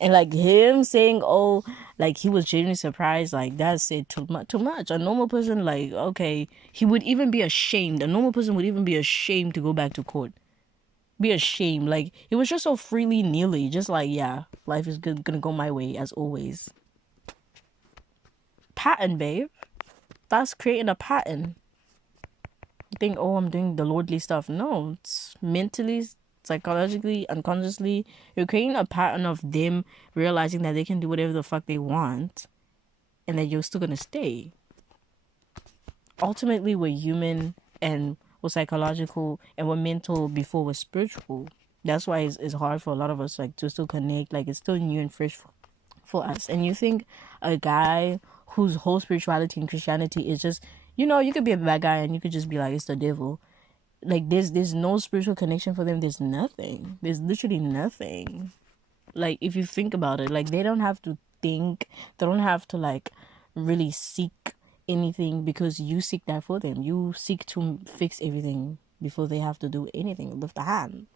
And, like, him saying, oh, like, he was genuinely surprised, like, that's it, too much. A normal person, like, okay, he would even be ashamed. A normal person would even be ashamed to go back to court. Be ashamed. Like, it was just so freely nearly, just like, yeah, life is gonna go my way as always. Pattern, babe. That's creating a pattern. You think, oh, I'm doing the lordly stuff. No, it's mentally, psychologically, unconsciously, you're creating a pattern of them realizing that they can do whatever the fuck they want and that you're still gonna stay. Ultimately, we're human and we're psychological and we're mental before we're spiritual. That's why it's hard for a lot of us, like, to still connect. Like, it's still new and fresh for us. And you think a guy whose whole spirituality and Christianity is just, you know, you could be a bad guy and you could just be like, it's the devil. Like, there's no spiritual connection for them. There's nothing. There's literally nothing. Like, if you think about it, like, they don't have to think. They don't have to, like, really seek anything because you seek that for them. You seek to fix everything before they have to do anything, lift a hand.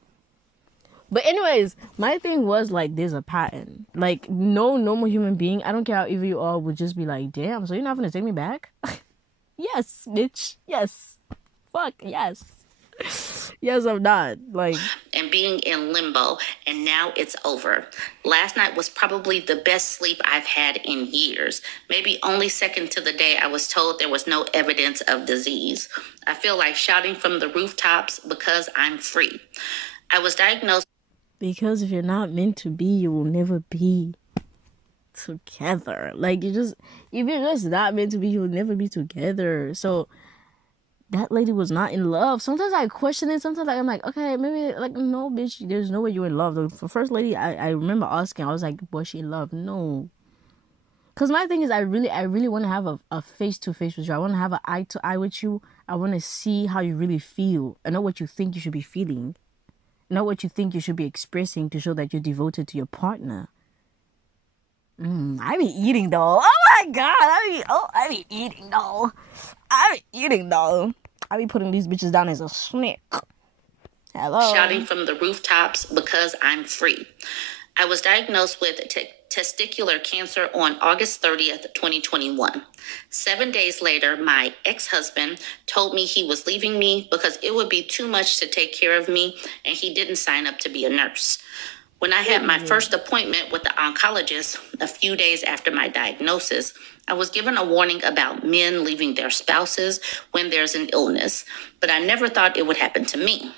But anyways, my thing was like, there's a pattern. Like, no normal human being, I don't care how evil you are, would just be like, damn, so you're not gonna take me back? Yes, bitch. Yes. Fuck, yes. Yes, I'm not. Like, and being in limbo, and now it's over. Last night was probably the best sleep I've had in years. Maybe only second to the day I was told there was no evidence of disease. I feel like shouting from the rooftops because I'm free. I was diagnosed because if you're not meant to be, you will never be together. Like, if you're just not meant to be, you'll never be together. So that lady was not in love. Sometimes I question it. Sometimes I'm like, okay, maybe, like, no, bitch, there's no way you're in love. The first lady, I remember asking, I was like, was she in love? No. Because my thing is, I really want to have a face-to-face with you. I want to have an eye-to-eye with you. I want to see how you really feel. I know what you think you should be feeling. Not what you think you should be expressing to show that you're devoted to your partner. I be eating though. Oh my god, I be eating though. I be putting these bitches down as a snack. Hello. Shouting from the rooftops because I'm free. I was diagnosed with testicular cancer on August 30th, 2021. 7 days later, my ex-husband told me he was leaving me because it would be too much to take care of me, and he didn't sign up to be a nurse. When I had my first appointment with the oncologist a few days after my diagnosis, I was given a warning about men leaving their spouses when there's an illness, but I never thought it would happen to me.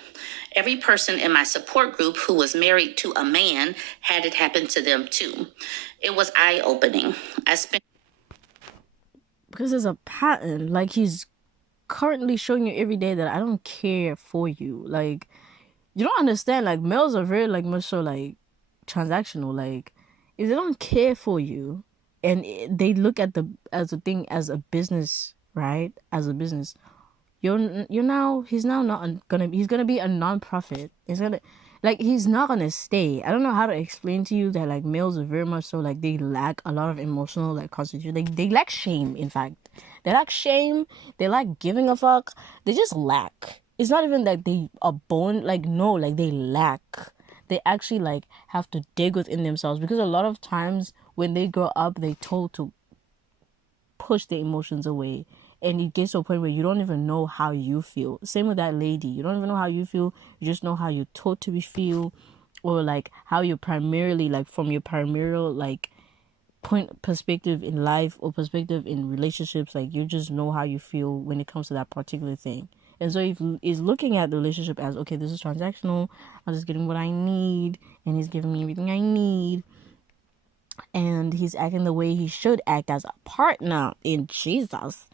Every person in my support group who was married to a man had it happen to them too. It was eye-opening. Because there's a pattern. Like, he's currently showing you every day that I don't care for you. Like, you don't understand. Like, males are very, like, much so, like, transactional. Like, if they don't care for you and they look at as a thing, as a business, right? As a business, he's gonna be a non-profit. He's not gonna stay. I don't know how to explain to you that, like, males are very much so, like, they lack a lot of emotional, like, concentration. They lack shame. In fact, they lack shame. They lack giving a fuck. They just lack. It's not even that they are born, like, no, like, they lack. They actually, like, have to dig within themselves, because a lot of times when they grow up, they're told to push their emotions away. And it gets to a point where you don't even know how you feel. Same with that lady. You don't even know how you feel. You just know how you're taught to feel. Or, like, how you're primarily, like, from your primary, like, perspective in life or perspective in relationships. Like, you just know how you feel when it comes to that particular thing. And so if he's looking at the relationship as, okay, this is transactional. I'm just getting what I need. And he's giving me everything I need. And he's acting the way he should act as a partner in Jesus.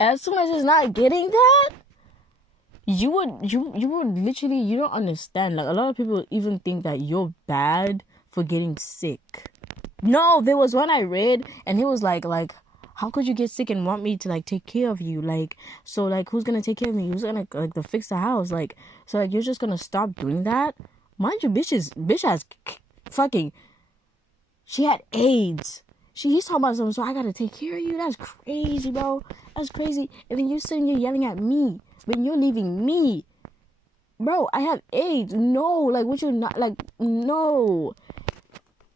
As soon as he's not getting that, you would literally, you don't understand. Like, a lot of people even think that you're bad for getting sick. No, there was one I read, and he was like, how could you get sick and want me to, like, take care of you? Like, so, like, who's gonna take care of me? Who's gonna, like, to fix the house? Like, so, like, you're just gonna stop doing that? Mind you, bitch has fucking, she had AIDS. He's talking about something, so I gotta take care of you. That's crazy, bro. That's crazy. And then you're sitting here yelling at me when you're leaving me. Bro, I have AIDS. No, like, what you're not, like, no.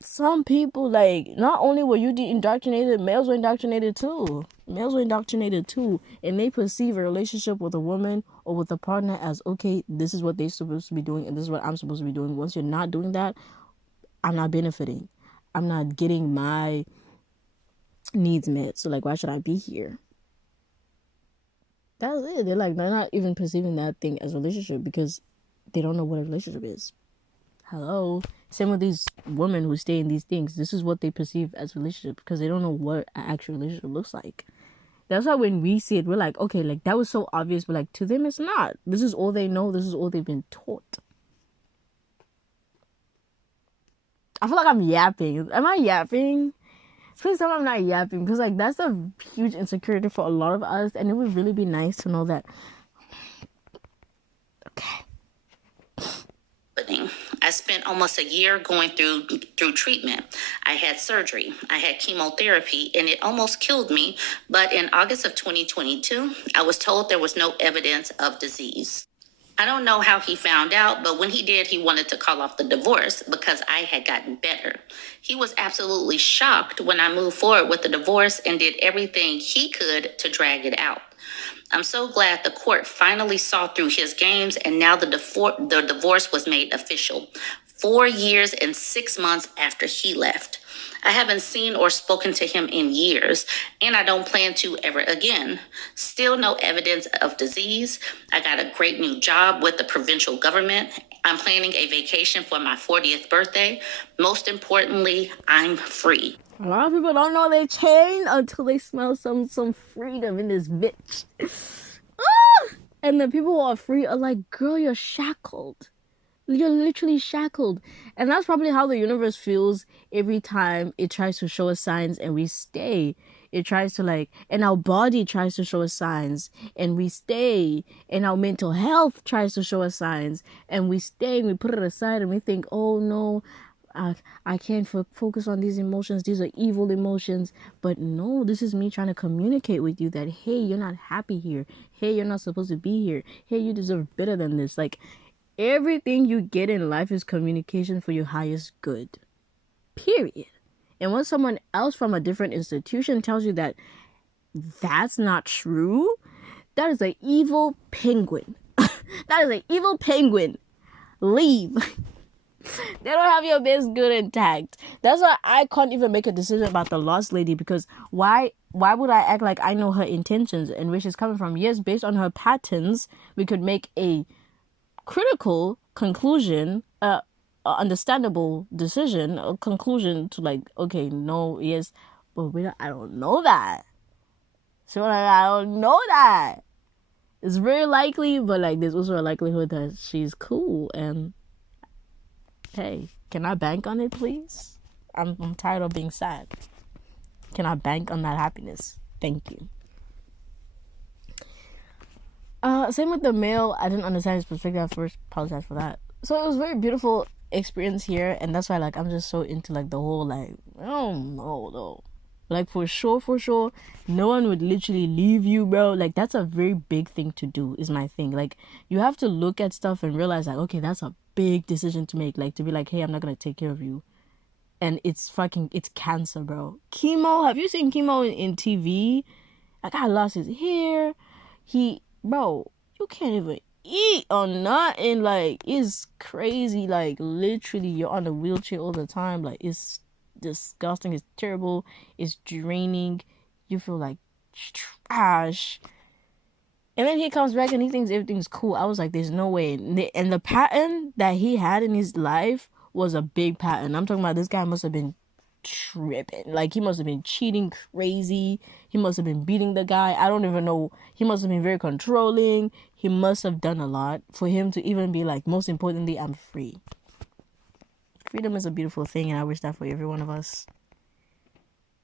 Some people, like, not only were you indoctrinated, males were indoctrinated too. And they perceive a relationship with a woman or with a partner as, okay, this is what they're supposed to be doing and this is what I'm supposed to be doing. Once you're not doing that, I'm not benefiting. I'm not getting my needs met. So, like, why should I be here? That's it. They're not even perceiving that thing as a relationship because they don't know what a relationship is. Hello. Same with these women who stay in these things. This is what they perceive as relationship because they don't know what an actual relationship looks like. That's why when we see it, we're like, okay, like, that was so obvious, but, like, to them it's not. This is all they know. This is all they've been taught. I feel like I'm yapping. Am I yapping? Please tell me I'm not yapping, because, like, that's a huge insecurity for a lot of us, and it would really be nice to know that. Okay. I spent almost a year going through treatment. I had surgery, I had chemotherapy, and it almost killed me. But in August of 2022, I was told there was no evidence of disease. I don't know how he found out, but when he did, he wanted to call off the divorce because I had gotten better. He was absolutely shocked when I moved forward with the divorce and did everything he could to drag it out. I'm so glad the court finally saw through his games, and now the divorce was made official 4 years and 6 months after he left. I haven't seen or spoken to him in years, and I don't plan to ever again. Still no evidence of disease. I got a great new job with the provincial government. I'm planning a vacation for my 40th birthday. Most importantly, I'm free. A lot of people don't know they chained until they smell some freedom in this bitch. And the people who are free are like, girl, you're shackled. You're literally shackled. And that's probably how the universe feels every time it tries to show us signs and we stay. It tries to and our body tries to show us signs and we stay. And our mental health tries to show us signs and we stay. And we put it aside and we think, oh no, I can't focus on these emotions. These are evil emotions. But no, this is me trying to communicate with you that, hey, you're not happy here. Hey, you're not supposed to be here. Hey, you deserve better than this. Everything you get in life is communication for your highest good. Period. And when someone else from a different institution tells you that that's not true, that is an evil penguin. That is an evil penguin. Leave. They don't have your best good intact. That's why I can't even make a decision about the lost lady, because why would I act like I know her intentions and where she's coming from? Yes, based on her patterns, we could make a critical conclusion, understandable decision, a conclusion to okay, no, yes, but I don't know that. So I don't know that. It's very likely, but there's also a likelihood that she's cool. And hey, can I bank on it, please? I'm tired of being sad. Can I bank on that happiness? Thank you. Same with the male. I didn't understand his perspective at first. Apologize for that. So it was a very beautiful experience here, and that's why I'm just so into the whole I don't know though. For sure, no one would literally leave you, bro. That's a very big thing to do, is my thing. You have to look at stuff and realize okay, that's a big decision to make. To be hey, I'm not gonna take care of you. And it's cancer, bro. Chemo, have you seen chemo in TV? I lost his hair. Bro, you can't even eat or nothing. It's crazy. Literally, you're on a wheelchair all the time. It's disgusting. It's terrible. It's draining. You feel like trash. And then he comes back and he thinks everything's cool. I was like, there's no way. And the pattern that he had in his life was a big pattern. I'm talking about this guy must have been tripping. He must have been cheating crazy. He must have been beating the guy. I don't even know. He must have been very controlling. He must have done a lot for him to even be most importantly, I'm free. Freedom is a beautiful thing, and I wish that for every one of us.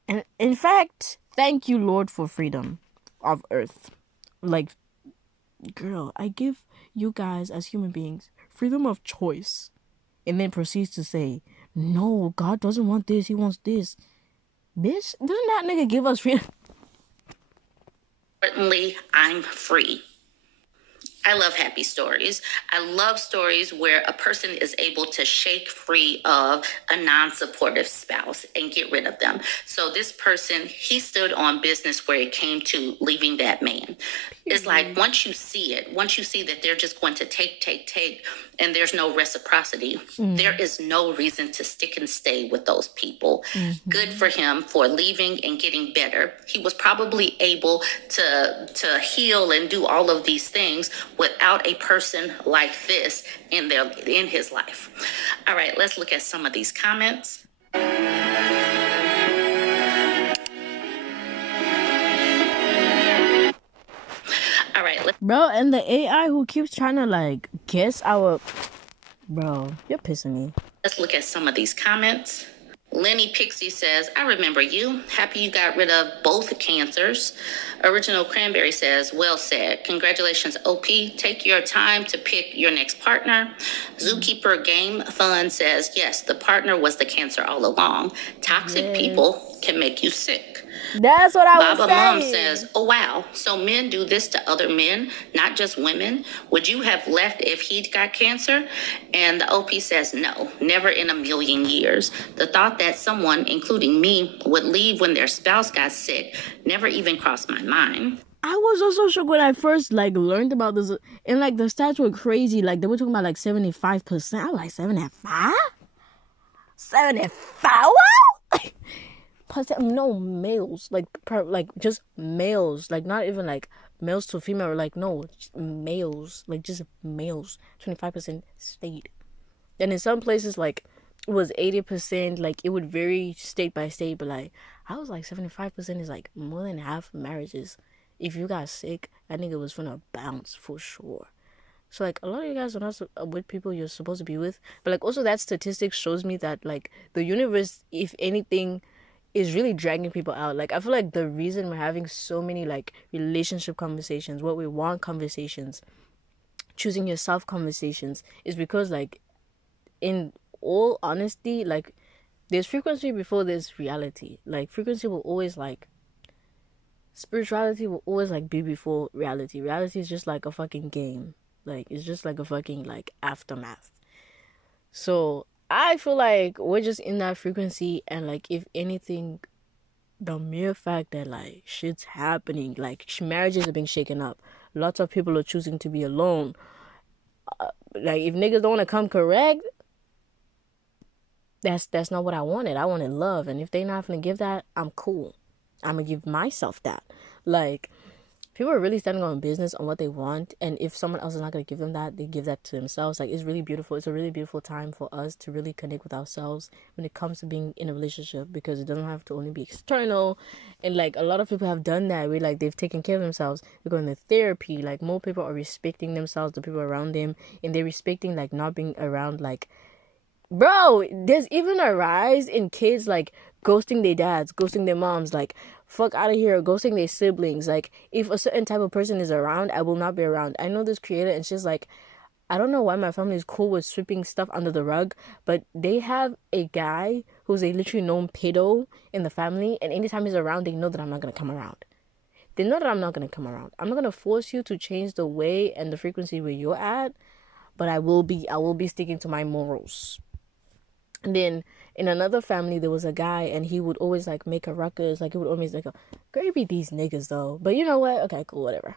And in fact, thank you, Lord, for freedom of earth. Girl, I give you guys as human beings freedom of choice. And then proceeds to say, no, God doesn't want this. He wants this. Bitch, doesn't that nigga give us freedom? Certainly, I'm free. I love happy stories. I love stories where a person is able to shake free of a non-supportive spouse and get rid of them. So this person, he stood on business where it came to leaving that man. It's once you see that they're just going to take, and there's no reciprocity, there is no reason to stick and stay with those people. Mm-hmm. Good for him for leaving and getting better. He was probably able to heal and do all of these things without a person like this in his life. All right, let's look at some of these comments. All right, bro, and the AI who keeps trying to guess our... Bro, you're pissing me. Let's look at some of these comments. Lenny Pixie says, I remember you. Happy you got rid of both cancers. Original Cranberry says, well said. Congratulations, OP. Take your time to pick your next partner. Zookeeper Game Fun says, yes, the partner was the cancer all along. Toxic people can make you sick. That's what I was Baba Mom saying. says, oh, wow. So men do this to other men, not just women. Would you have left if he'd got cancer? And the OP says, no, never in a million years. The thought that someone, including me, would leave when their spouse got sick never even crossed my mind. I was also shocked when I first learned about this, and the stats were crazy. Like they were talking about 75%. I was like 75, 75. Wow. No males, just males, not even males to female, no, males, just males. 25% stayed, and in some places it was 80%. It would vary state by state, but I was 75% is more than half of marriages. If you got sick, that nigga was finna bounce for sure. So a lot of you guys are not with people you're supposed to be with, but also that statistic shows me that the universe, if anything, is really dragging people out. I feel the reason we're having so many relationship conversations, what we want conversations, choosing yourself conversations, is because in all honesty, there's frequency before there's reality. Frequency will always spirituality will always be before reality. Reality is just a fucking game. It's just a fucking aftermath. So I feel we're just in that frequency, and if anything, the mere fact that shit's happening, marriages are being shaken up, lots of people are choosing to be alone. If niggas don't want to come correct, that's not what I wanted. I wanted love, and if they not gonna give that, I'm cool. I'm gonna give myself that. People are really standing on business on what they want, and if someone else is not going to give them that, they give that to themselves. It's really beautiful. It's a really beautiful time for us to really connect with ourselves when it comes to being in a relationship, because it doesn't have to only be external. And a lot of people have done that where they've taken care of themselves. They're going to therapy. More people are respecting themselves, the people around them, and they're respecting not being around bro, there's even a rise in kids ghosting their dads, ghosting their moms, fuck out of here, ghosting their siblings. If a certain type of person is around, I will not be around. I know this creator, and she's I don't know why my family is cool with sweeping stuff under the rug, but they have a guy who's a literally known pedo in the family, and anytime he's around, they know that I'm not gonna come around. They know that I'm not gonna come around. I'm not gonna force you to change the way and the frequency where you're at, but I will be sticking to my morals. And then in another family, there was a guy, and he would always make a ruckus. He would always gravy these niggas though. But you know what? Okay, cool, whatever.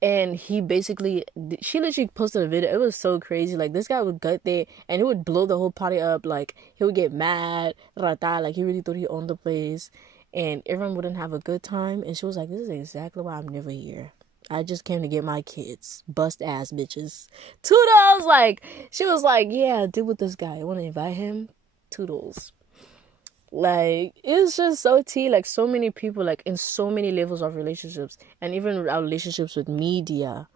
And he basically, she literally posted a video. It was so crazy. This guy would gut there, and he would blow the whole party up. He would get mad, he really thought he owned the place, and everyone wouldn't have a good time. And she was like, "This is exactly why I'm never here. I just came to get my kids. Bust ass bitches. Toodles." She was like, yeah, deal with this guy. I want to invite him. Toodles. It's just so tea. So many people, in so many levels of relationships. And even our relationships with media.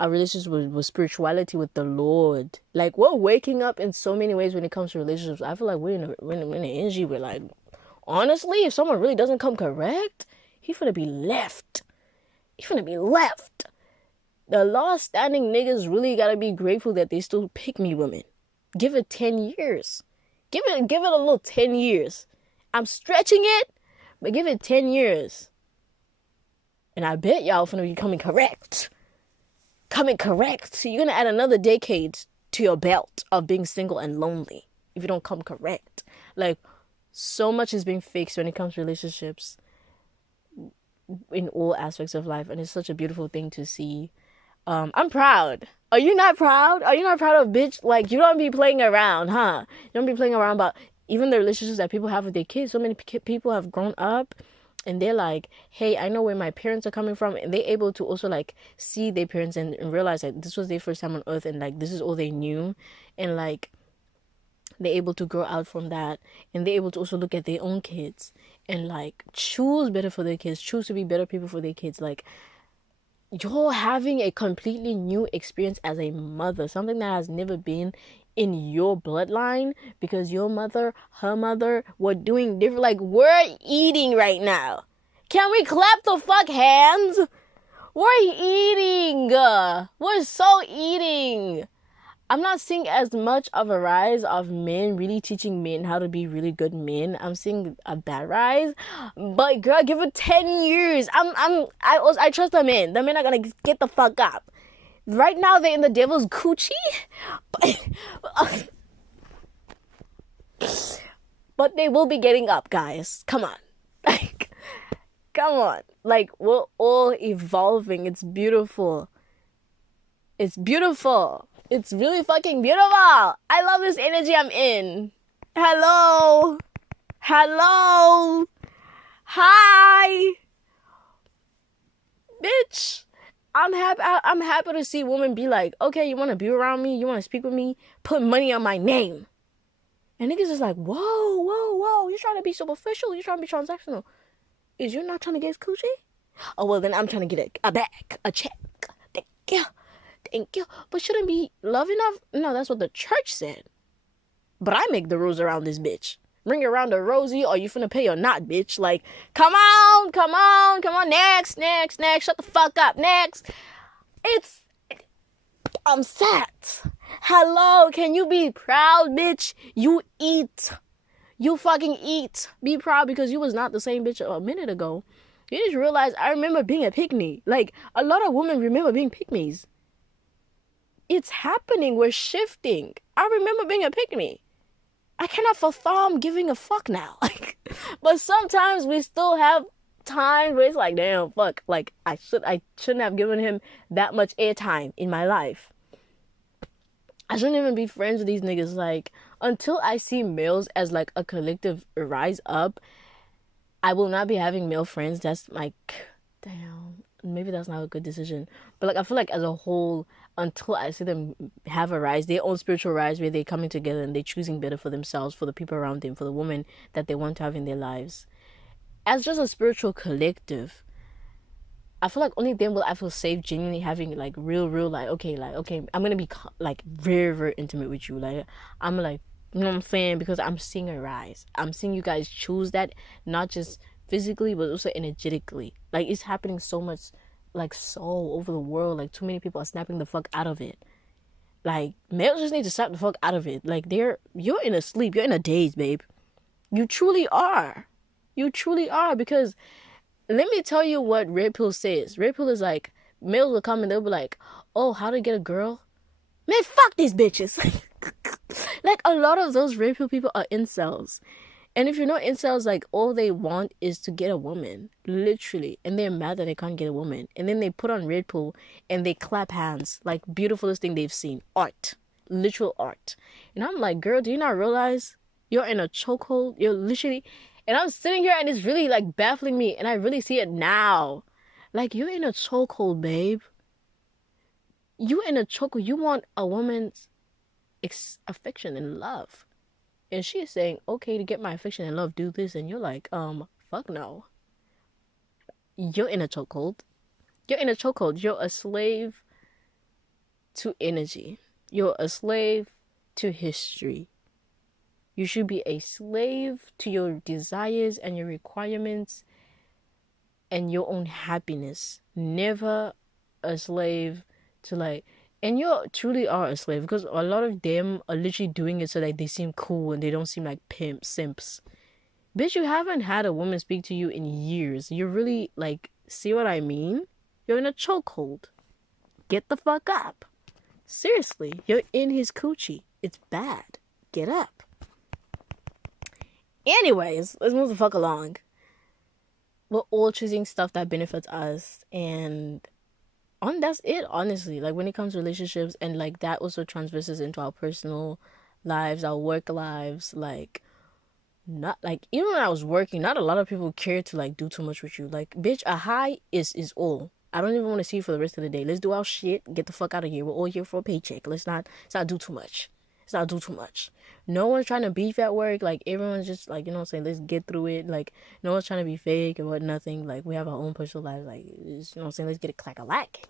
Our relationships with spirituality, with the Lord. We're waking up in so many ways when it comes to relationships. I feel we're in an energy where, honestly, if someone really doesn't come correct, he's gonna be left. You're gonna be left. The last standing niggas really gotta be grateful that they still pick me women. Give it 10 years. Give it a little 10 years. I'm stretching it, but give it 10 years. And I bet y'all finna be coming correct. Coming correct. So you're gonna add another decade to your belt of being single and lonely if you don't come correct. So much is being fixed when it comes to relationships, in all aspects of life, and it's such a beautiful thing to see. I'm proud. Are you not proud? Are you not proud of bitch? You don't be playing around, huh? You don't be playing around about even the relationships that people have with their kids. So many people have grown up, and they're hey, I know where my parents are coming from, and they're able to also see their parents and realize that this was their first time on earth, and this is all they knew, and they're able to grow out from that, and they're able to also look at their own kids and choose better for their kids, choose to be better people for their kids. You're having a completely new experience as a mother, something that has never been in your bloodline because your mother, her mother were doing different. Like, we're eating right now. Can we clap the fuck hands? We're eating. We're so eating. I'm not seeing as much of a rise of men really teaching men how to be really good men. I'm seeing a bad rise, but girl, give it 10 years. I trust the men. The men are gonna get the fuck up. Right now, they're in the devil's coochie, but they will be getting up, guys. Come on, like, come on. Like, we're all evolving. It's beautiful. It's beautiful. It's really fucking beautiful. I love this energy I'm in. Hello. Hello. Hi. Bitch. I'm happy to see women be like, okay, you want to be around me? You want to speak with me? Put money on my name. And niggas is like, whoa. You're trying to be superficial? You're trying to be transactional? Is you not trying to get coochie? Oh, well, then I'm trying to get a bag, a check. Thank you. But shouldn't be love enough? No, that's what the church said. But I make the rules around this bitch. Ring around the rosy, or you finna pay or not, bitch. Like, come on. Next. Shut the fuck up. Next. I'm set. Hello, can you be proud, bitch? You eat. You fucking eat. Be proud because you was not the same bitch a minute ago. You just realize I remember being a pick-me. Like, a lot of women remember being pick-me's. It's happening. We're shifting. I remember being a pick-me. I cannot fathom giving a fuck now. But sometimes we still have times where it's like, damn, fuck. Like, I shouldn't have given him that much airtime in my life. I shouldn't even be friends with these niggas. Like, until I see males as like a collective rise up, I will not be having male friends. That's like, damn, maybe that's not a good decision. But like, I feel like as a whole, until I see them have a rise, their own spiritual rise, where they're coming together and they're choosing better for themselves, for the people around them, for the woman that they want to have in their lives. As just a spiritual collective, I feel like only then will I feel safe genuinely having like real, like, okay, I'm going to be like very, very intimate with you. Like, I'm like, you know what I'm saying? Because I'm seeing a rise. I'm seeing you guys choose that, not just physically, but also energetically. Like, it's happening so much, like, so over the world. Like, too many people are snapping the fuck out of it. Like, males just need to snap the fuck out of it. Like, you're in a sleep. You're in a daze, babe. You truly are. Because let me tell you what Red Pill says. Red Pill is like, males will come and they'll be like, oh, how to get a girl? Man, fuck these bitches. Like, a lot of those Red Pill people are incels. And if you know incels, like, all they want is to get a woman. Literally. And they're mad that they can't get a woman. And then they put on Red Pill and they clap hands. Like, beautifulest thing they've seen. Art. Literal art. And I'm like, girl, do you not realize you're in a chokehold? You're literally... And I'm sitting here and it's really, like, baffling me. And I really see it now. Like, you're in a chokehold, babe. You're in a chokehold. You want a woman's affection and love. And she's saying, okay, to get my affection and love, do this. And you're like, fuck no. You're in a chokehold. You're a slave to energy. You're a slave to history. You should be a slave to your desires and your requirements and your own happiness. Never a slave to, like... And you truly are a slave, because a lot of them are literally doing it so that they seem cool and they don't seem like pimps, simps. Bitch, you haven't had a woman speak to you in years. You're really, like, see what I mean? You're in a chokehold. Get the fuck up. Seriously, you're in his coochie. It's bad. Get up. Anyways, let's move the fuck along. We're all choosing stuff that benefits us, and that's it, honestly. Like, when it comes to relationships, and like that also transverses into our personal lives, our work lives. Like, not like, even when I was working, not a lot of people care to like do too much with you. Like, bitch, a high is all. I don't even want to see you for the rest of the day. Let's do our shit. Get the fuck out of here. We're all here for a paycheck. Let's not do too much. No one's trying to beef at work. Like, everyone's just like, you know what I'm saying, let's get through it. Like, no one's trying to be fake or what, nothing. Like, we have our own personal lives. Like, you know what I'm saying, let's get it clack-a-lack.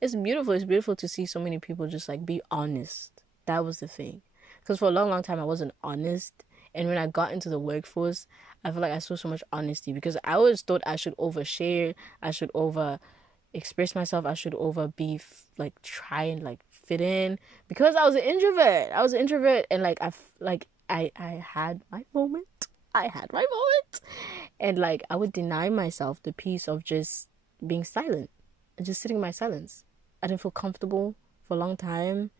It's beautiful to see so many people just like be honest. That was the thing. Because for a long, long time, I wasn't honest. And when I got into the workforce, I feel like I saw so much honesty because I always thought I should overshare, I should over express myself, I should over be like try and like fit in because I was an introvert. I was an introvert, and like I had my moment. I had my moment, and like I would deny myself the peace of just being silent and just sitting in my silence. I didn't feel comfortable for a long time,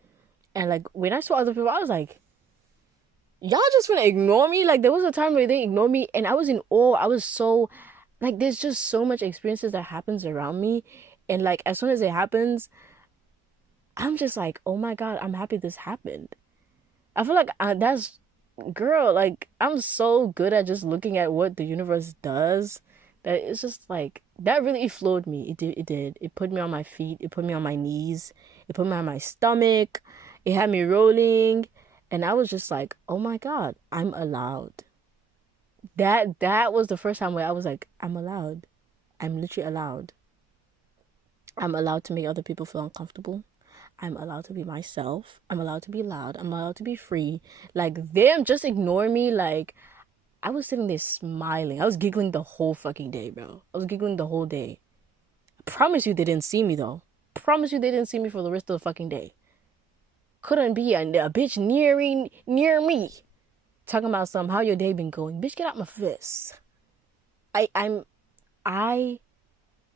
and like when I saw other people, I was like, y'all just gonna ignore me? Like there was a time where they ignored me, and I was in awe. I was so like, there's just so much experiences that happens around me, and like as soon as it happens, I'm just like, oh my god, I'm happy this happened. I feel like that's girl. Like I'm so good at just looking at what the universe does that it's just like that really floored me. It did. It did. It put me on my feet. It put me on my knees. It put me on my stomach. It had me rolling, and I was just like, oh my god, I'm allowed. That was the first time where I was like, I'm allowed. I'm literally allowed. I'm allowed to make other people feel uncomfortable. I'm allowed to be myself. I'm allowed to be loud. I'm allowed to be free. Like, them just ignore me. Like, I was sitting there smiling. I was giggling the whole fucking day, bro. I was giggling the whole day. I promise you they didn't see me, though. Promise you they didn't see me for the rest of the fucking day. Couldn't be a bitch near me. Talking about how your day been going. Bitch, get out my face. I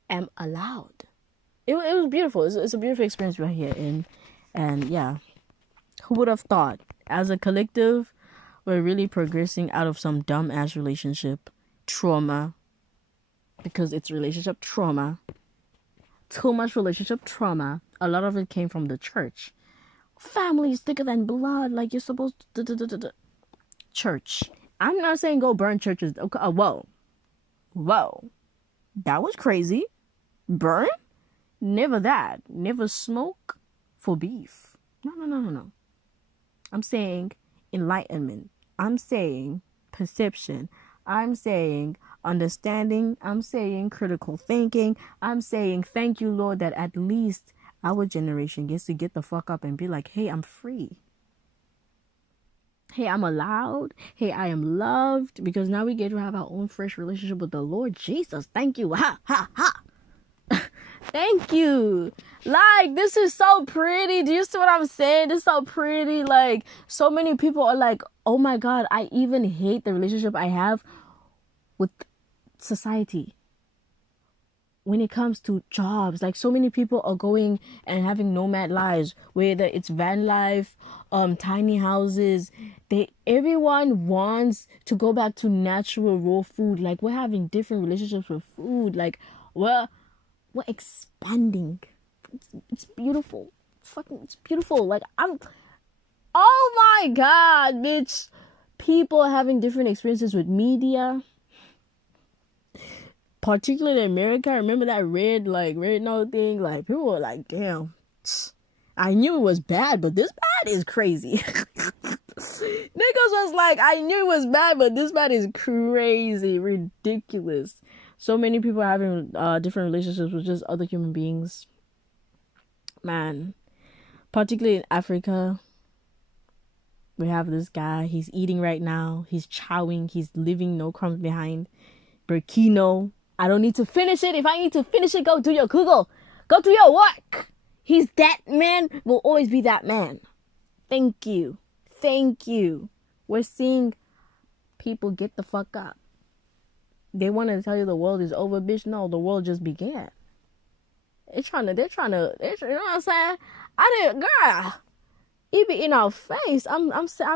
am allowed. It was beautiful. It's a beautiful experience right here. And yeah, who would have thought? As a collective, we're really progressing out of some dumb ass relationship trauma, because it's relationship trauma. Too much relationship trauma. A lot of it came from the church. Family is thicker than blood. Like you're supposed to. Church. I'm not saying go burn churches. Okay, whoa, that was crazy. Burn? Never that. Never smoke for beef. No. I'm saying enlightenment. I'm saying perception. I'm saying understanding. I'm saying critical thinking. I'm saying thank you, Lord, that at least our generation gets to get the fuck up and be like, hey, I'm free. Hey, I'm allowed. Hey, I am loved. Because now we get to have our own fresh relationship with the Lord Jesus. Thank you. Ha, ha, ha. Thank you. Like, this is so pretty. Do you see what I'm saying? This is so pretty. Like, so many people are like, oh my God, I even hate the relationship I have with society. When it comes to jobs, like so many people are going and having nomad lives, whether it's van life, tiny houses. Everyone wants to go back to natural raw food. Like we're having different relationships with food. Like we're expanding. It's beautiful. It's beautiful. Like oh my God, bitch. People are having different experiences with media. Particularly in America, I remember that red note thing. Like people were like, "Damn, I knew it was bad, but this bad is crazy." Niggas was like, "I knew it was bad, but this bad is crazy, ridiculous." So many people are having different relationships with just other human beings. Man, particularly in Africa, we have this guy. He's eating right now. He's chowing. He's leaving no crumbs behind. Burkino. I don't need to finish it. If I need to finish it, go do your Google. Go do your work. He's that man. Will always be that man. Thank you. We're seeing people get the fuck up. They want to tell you the world is over, bitch. No, the world just began. They're trying to, you know what I'm saying? Girl, it be in our face. I'm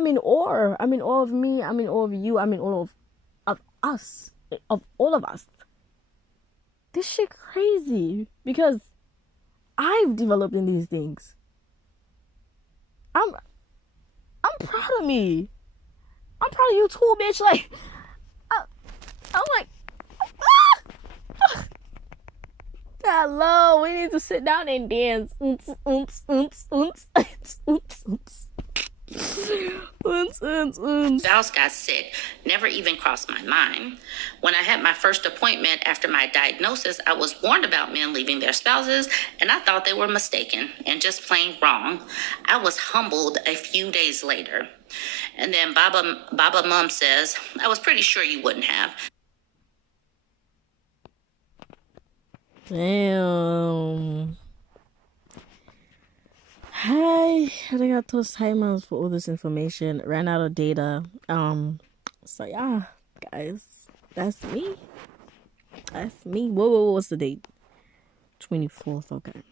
in awe. I'm in awe of me. I'm in awe of you. I'm in awe of us. Of all of us. This shit crazy because I've developed in these things. I'm proud of me. I'm proud of you too, bitch. Like I'm like, hello, we need to sit down and dance. Spouse got sick never even crossed my mind. When I had my first appointment after my diagnosis, I was warned about men leaving their spouses, and I thought they were mistaken and just plain wrong. I was humbled a few days later. And then Baba Mum says, I was pretty sure you wouldn't have. Damn. Hi, I think I told timers for all this information. Ran out of data. So yeah, guys, that's me. That's me. Whoa, what's the date? 24th. Okay.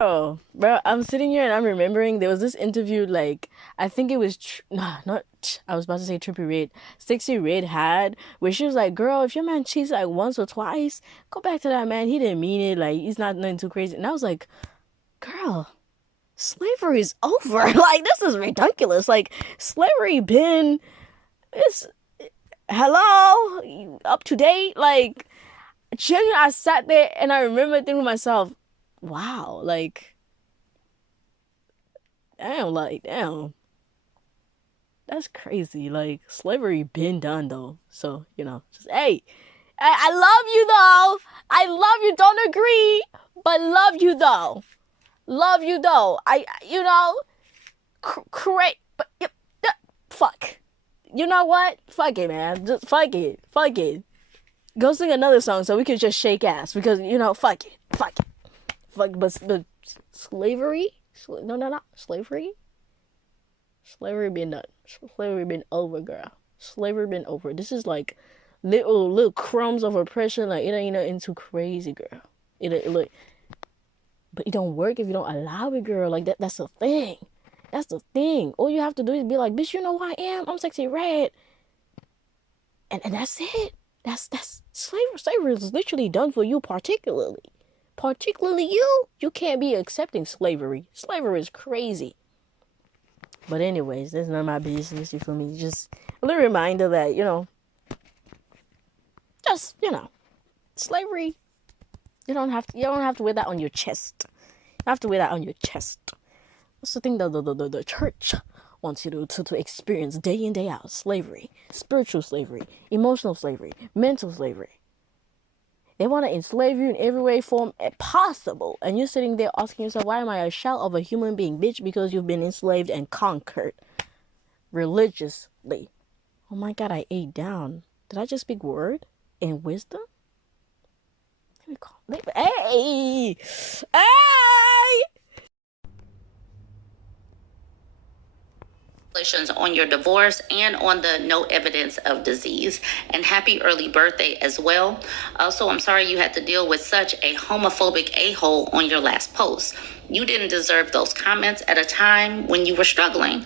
Oh, bro, I'm sitting here and I'm remembering there was this interview, like, I think it was, I was about to say Trippie Redd. Stixie Redd had, where she was like, girl, if your man cheats like once or twice, go back to that man. He didn't mean it. Like, he's not nothing too crazy. And I was like, girl, slavery is over. Like, this is ridiculous. Like, slavery been, hello, up to date. Like, genuinely, I sat there and I remember thinking to myself, wow, like, damn, that's crazy. Like, slavery been done though. So, just, hey, I love you though. I love you. Don't agree, but love you though. Love you though. But fuck. You know what? Fuck it, man. Just fuck it. Go sing another song so we can just shake ass because fuck it. But slavery? No, slavery. Slavery been done. Slavery been over, girl. Slavery been over. This is like little crumbs of oppression. Like it ain't nothing too crazy, girl. But it don't work if you don't allow it, girl. Like that's the thing. That's the thing. All you have to do is be like, bitch, you know who I am? I'm Sexy Red. And that's it. That's slavery. Slavery is literally done for you, particularly you can't be accepting slavery. Slavery is crazy. But anyways, that's none of my business, you feel me? Just a little reminder that, slavery, you don't have to wear that on your chest. You have to wear that on your chest. That's the thing that the church wants you to experience day in, day out. Slavery, spiritual slavery, emotional slavery, mental slavery. They want to enslave you in every way, form possible. And you're sitting there asking yourself, why am I a shell of a human being? Bitch, because you've been enslaved and conquered religiously. Oh my God, I ate down. Did I just speak word and wisdom? Let me call. Hey! On your divorce and on the no evidence of disease. And happy early birthday as well. Also, I'm sorry you had to deal with such a homophobic a-hole on your last post. You didn't deserve those comments at a time when you were struggling.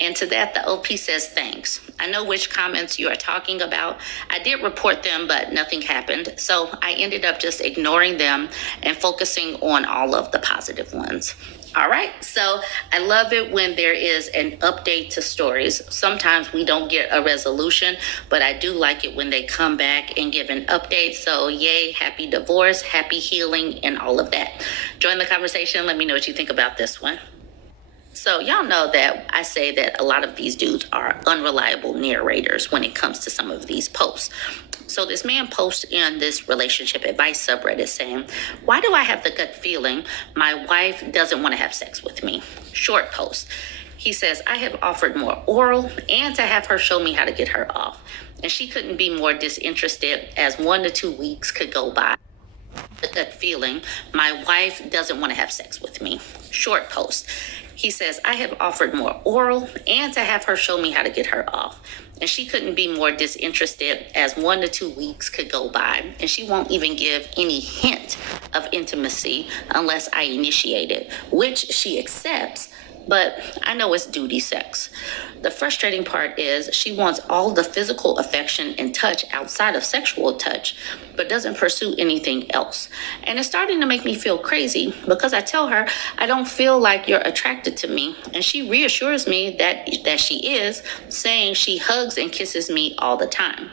And to that, the OP says thanks. I know which comments you are talking about. I did report them, but nothing happened. So I ended up just ignoring them and focusing on all of the positive ones. All right, so I love it when there is an update to stories. Sometimes we don't get a resolution, but I do like it when they come back and give an update. So yay, happy divorce, happy healing, and all of that. Join the conversation. Let me know what you think about this one. So y'all know that I say that a lot of these dudes are unreliable narrators when it comes to some of these posts. So this man posts in this relationship advice subreddit saying, why do I have the gut feeling my wife doesn't want to have sex with me? Short post. He says, I have offered more oral and to have her show me how to get her off. And she couldn't be more disinterested as 1 to 2 weeks could go by. The gut feeling my wife doesn't want to have sex with me. Short post. He says, I have offered more oral and to have her show me how to get her off. And she couldn't be more disinterested as 1 to 2 weeks could go by. And she won't even give any hint of intimacy unless I initiate it, which she accepts. But I know it's duty sex. The frustrating part is she wants all the physical affection and touch outside of sexual touch, but doesn't pursue anything else. And it's starting to make me feel crazy because I tell her I don't feel like you're attracted to me. And she reassures me that she is, saying she hugs and kisses me all the time.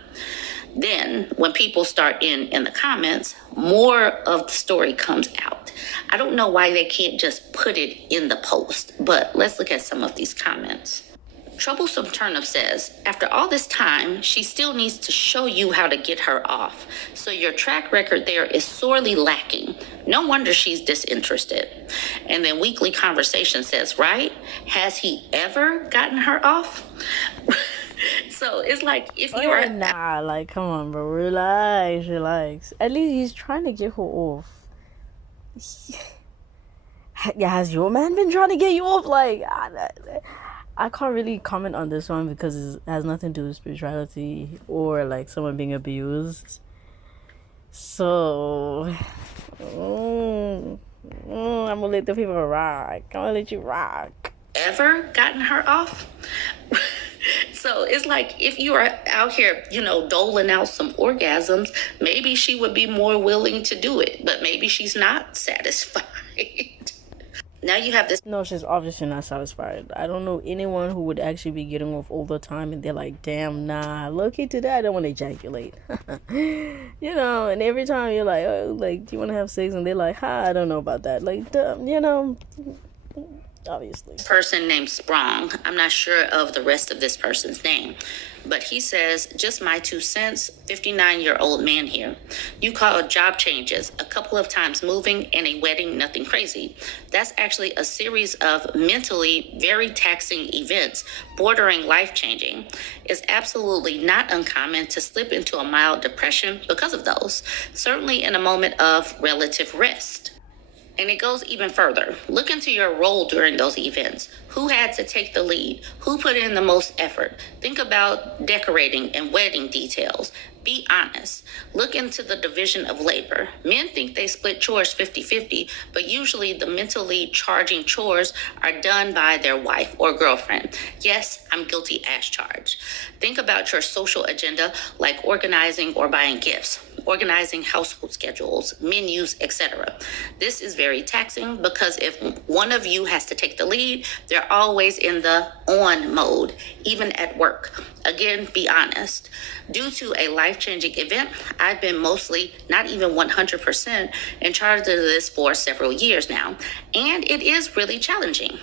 Then when people start in the comments, more of the story comes out. I don't know why they can't just put it in the post, but let's look at some of these comments. Troublesome Turnip says, after all this time, she still needs to show you how to get her off. So your track record there is sorely lacking. No wonder she's disinterested. And then Weekly Conversation says, right? Has he ever gotten her off? So it's like, if you're... Nah, like, come on, bro. Relax. At least he's trying to get her off. Yeah, has your man been trying to get you off? Like, I can't really comment on this one because it has nothing to do with spirituality or like someone being abused. So, I'm gonna let the people rock. I'm gonna let you rock. Ever gotten her off? So it's like, if you are out here, doling out some orgasms, maybe she would be more willing to do it, but maybe she's not satisfied. Now you have this. No, she's obviously not satisfied. I don't know anyone who would actually be getting off all the time and they're like, damn, nah, look into that, I don't want to ejaculate. And every time you're like, oh, like, do you want to have sex? And they're like, I don't know about that. Like, obviously. Person named Sprong. I'm not sure of the rest of this person's name, but he says, just my 2 cents, 59-year-old man here. You call job changes, a couple of times moving, and a wedding nothing crazy. That's actually a series of mentally very taxing events, bordering life-changing. It's absolutely not uncommon to slip into a mild depression because of those, certainly in a moment of relative rest. And it goes even further. Look into your role during those events. Who had to take the lead? Who put in the most effort? Think about decorating and wedding details. Be honest. Look into the division of labor. Men think they split chores 50-50, but usually the mentally charging chores are done by their wife or girlfriend. Yes, I'm guilty as charged. Think about your social agenda, like organizing or buying gifts, organizing household schedules, menus, etc. This is very taxing because if one of you has to take the lead, they're always in the on mode, even at work. Again, be honest. Due to a life-changing event, I've been mostly, not even 100%, in charge of this for several years now, and it is really challenging.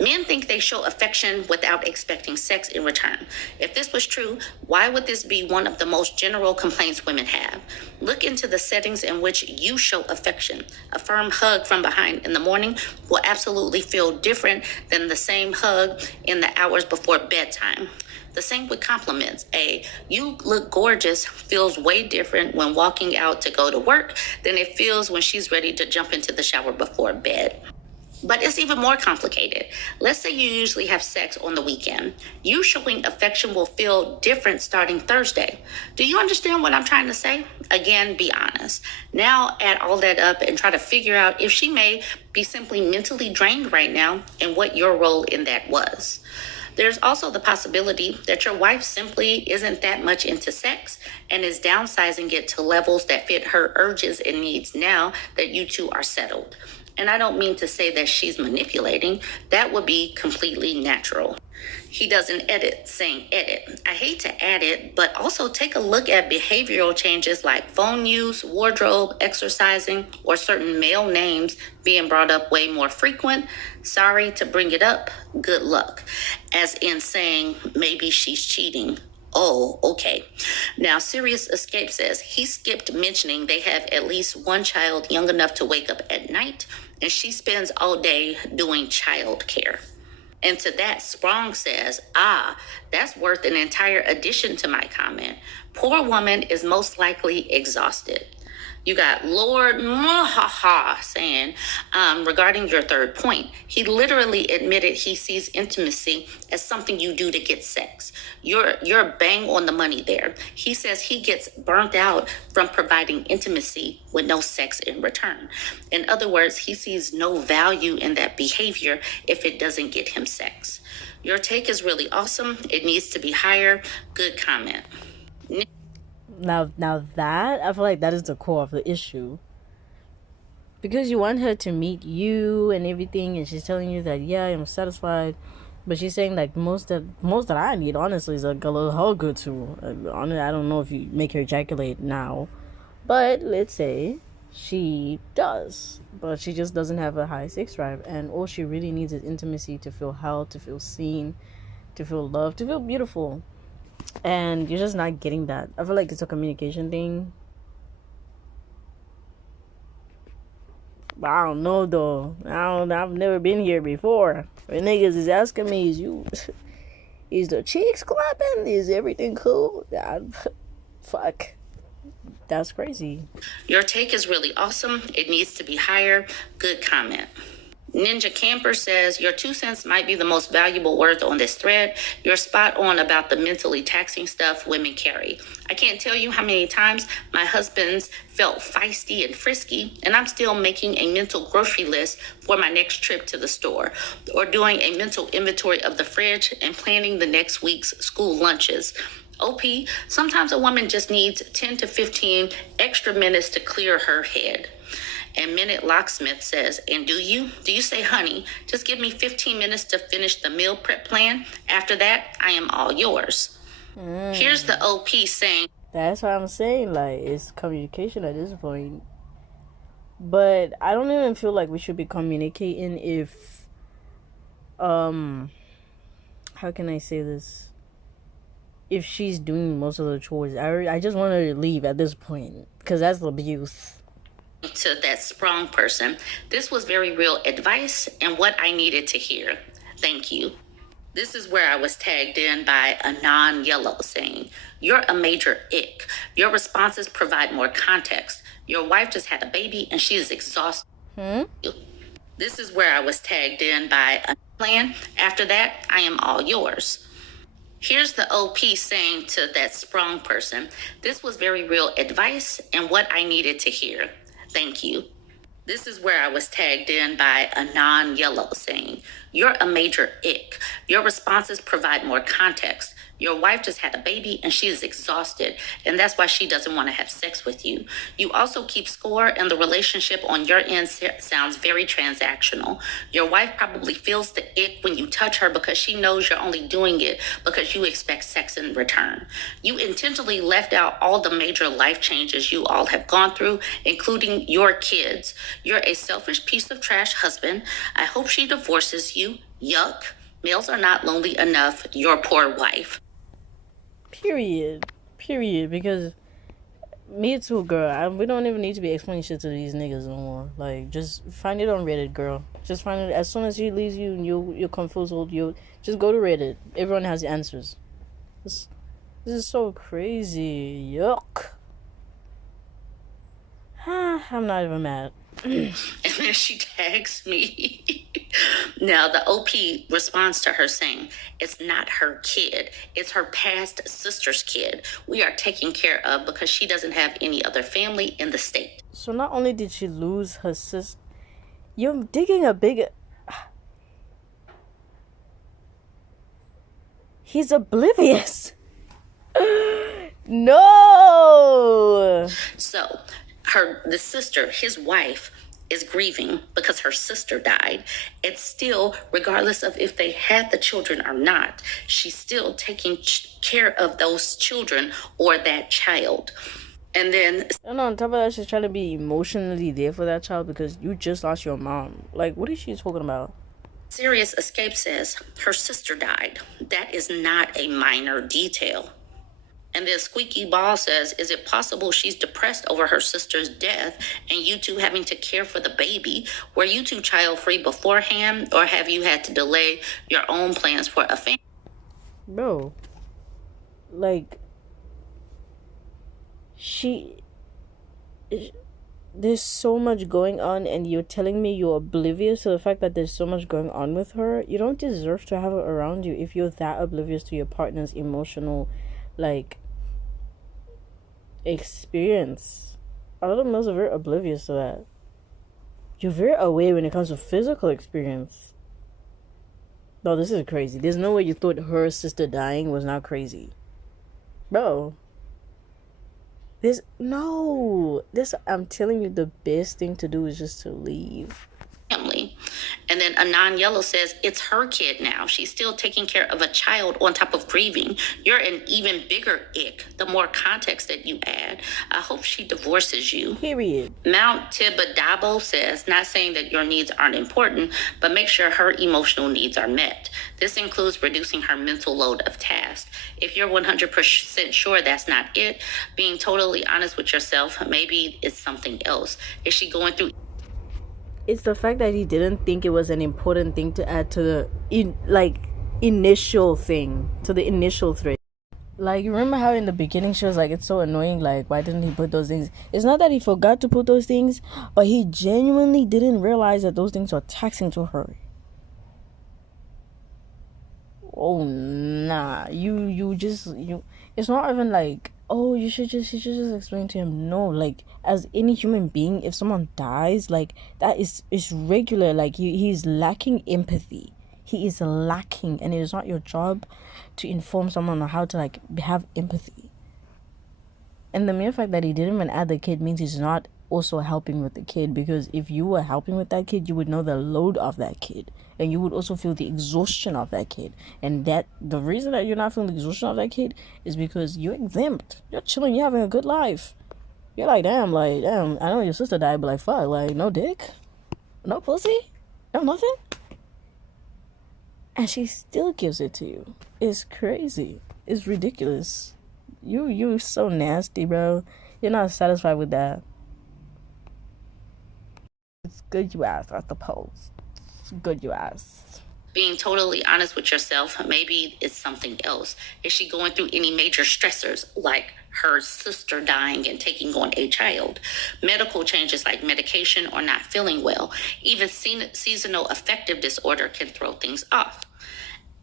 Men think they show affection without expecting sex in return. If this was true, why would this be one of the most general complaints women have? Look into the settings in which you show affection. A firm hug from behind in the morning will absolutely feel different than the same hug in the hours before bedtime. The same with compliments. You look gorgeous feels way different when walking out to go to work than it feels when she's ready to jump into the shower before bed. But it's even more complicated. Let's say you usually have sex on the weekend. You showing affection will feel different starting Thursday. Do you understand what I'm trying to say? Again, be honest. Now add all that up and try to figure out if she may be simply mentally drained right now and what your role in that was. There's also the possibility that your wife simply isn't that much into sex and is downsizing it to levels that fit her urges and needs now that you two are settled. And I don't mean to say that she's manipulating. That would be completely natural. He doesn't edit, saying edit. I hate to add it, but also take a look at behavioral changes like phone use, wardrobe, exercising, or certain male names being brought up way more frequent. Sorry to bring it up. Good luck. As in saying, maybe she's cheating. Oh, okay. Now, Serious Escape says he skipped mentioning they have at least one child young enough to wake up at night, and she spends all day doing child care. And to that, Sprong says, that's worth an entire addition to my comment. Poor woman is most likely exhausted. You got Lord Mwahaha saying, regarding your third point, he literally admitted he sees intimacy as something you do to get sex. You're bang on the money there. He says he gets burnt out from providing intimacy with no sex in return. In other words, he sees no value in that behavior if it doesn't get him sex. Your take is really awesome. It needs to be higher. Good comment. Now that, I feel like that is the core of the issue. Because you want her to meet you and everything, and she's telling you that, yeah, I'm satisfied. But she's saying, like, most that I need, honestly, is like a little hug or two. I don't know if you make her ejaculate now. But let's say she does. But she just doesn't have a high sex drive. And all she really needs is intimacy to feel held, to feel seen, to feel loved, to feel beautiful. And you're just not getting that. I feel like it's a communication thing. But I don't know though. I've never been here before. When niggas is asking me, is the cheeks clapping? Is everything cool? Fuck. That's crazy. Your take is really awesome. It needs to be higher. Good comment. Ninja Camper says, your 2 cents might be the most valuable word on this thread. You're spot on about the mentally taxing stuff women carry. I can't tell you how many times my husband's felt feisty and frisky, and I'm still making a mental grocery list for my next trip to the store, or doing a mental inventory of the fridge and planning the next week's school lunches. OP, sometimes a woman just needs 10 to 15 extra minutes to clear her head. And Minute Locksmith says, and do you say, honey, just give me 15 minutes to finish the meal prep plan. After that, I am all yours. Here's the OP saying. That's what I'm saying. Like, it's communication at this point. But I don't even feel like we should be communicating if, how can I say this? If she's doing most of the chores. I just want her to leave at this point. Because that's abuse. To that strong person, this was very real advice and what I needed to hear. Thank you. This is where I was tagged in by a non-yellow saying, you're a major ick. Your responses provide more context. Your wife just had a baby and she is exhausted. This is where I was tagged in by a plan. After that, I am all yours. Here's the OP saying to that strong person, this was very real advice and what I needed to hear. Thank you. This is where I was tagged in by a non-yellow saying, you're a major ick. Your responses provide more context. Your wife just had a baby and she is exhausted, and that's why she doesn't want to have sex with you. You also keep score, and the relationship on your end sounds very transactional. Your wife probably feels the ick when you touch her because she knows you're only doing it because you expect sex in return. You intentionally left out all the major life changes you all have gone through, including your kids. You're a selfish piece of trash husband. I hope she divorces you. Yuck. Males are not lonely enough. Your poor wife. Period. Because me too, girl. We don't even need to be explaining shit to these niggas no more. Like, just find it on Reddit, girl. Just find it. As soon as she leaves you and you're confused, you just go to Reddit. Everyone has the answers. This is so crazy. Yuck. I'm not even mad. And then she tags me. Now, the OP responds to her saying, it's not her kid. It's her past sister's kid. We are taken care of because she doesn't have any other family in the state. So not only did she lose her sister, you're digging a big... He's oblivious. No! So, the sister, his wife, is grieving because her sister died. And still, regardless of if they had the children or not, she's still taking care of those children or that child. And then... And on top of that, she's trying to be emotionally there for that child because you just lost your mom. Like, what is she talking about? Serious Escape says, her sister died. That is not a minor detail. And then Squeaky Ball says, is it possible she's depressed over her sister's death and you two having to care for the baby? Were you two child-free beforehand, or have you had to delay your own plans for a family? Bro, like, there's so much going on and you're telling me you're oblivious to the fact that there's so much going on with her? You don't deserve to have her around you if you're that oblivious to your partner's emotional, like, experience. A lot of males are very oblivious to that. You're very aware when it comes to physical experience. No, this is crazy. There's no way you thought her sister dying was not crazy. Bro. I'm telling you, the best thing to do is just to leave. Family. And then Anon Yellow says, it's her kid now. She's still taking care of a child on top of grieving. You're an even bigger ick. The more context that you add, I hope she divorces you. Period. Mount Tibadabo says, not saying that your needs aren't important, but make sure her emotional needs are met. This includes reducing her mental load of tasks. If you're 100% sure that's not it, being totally honest with yourself, maybe it's something else. Is she going through... It's the fact that he didn't think it was an important thing to add to the initial thing, to the initial thread. Like, remember how in the beginning she was like, it's so annoying, like, why didn't he put those things? It's not that he forgot to put those things, but he genuinely didn't realize that those things were taxing to her. Oh, nah. It's not even like, oh, you should just explain to him. No, like, as any human being, if someone dies, like, that is regular. Like, he's lacking empathy. He is lacking, and it is not your job to inform someone on how to, like, have empathy. And the mere fact that he didn't even add the kid means he's not also helping with the kid, because if you were helping with that kid, you would know the load of that kid, and you would also feel the exhaustion of that kid. And that the reason that you're not feeling the exhaustion of that kid is because you're exempt, you're chilling, you're having a good life. You're like, damn, I know your sister died, but like, fuck, like, no dick, no pussy, no nothing, and she still gives it to you. It's crazy. It's ridiculous. You're so nasty, bro. You're not satisfied with that. It's good you asked, I suppose. It's good you asked. Being totally honest with yourself, maybe it's something else. Is she going through any major stressors, like her sister dying and taking on a child? Medical changes like medication or not feeling well. Even seasonal affective disorder can throw things off.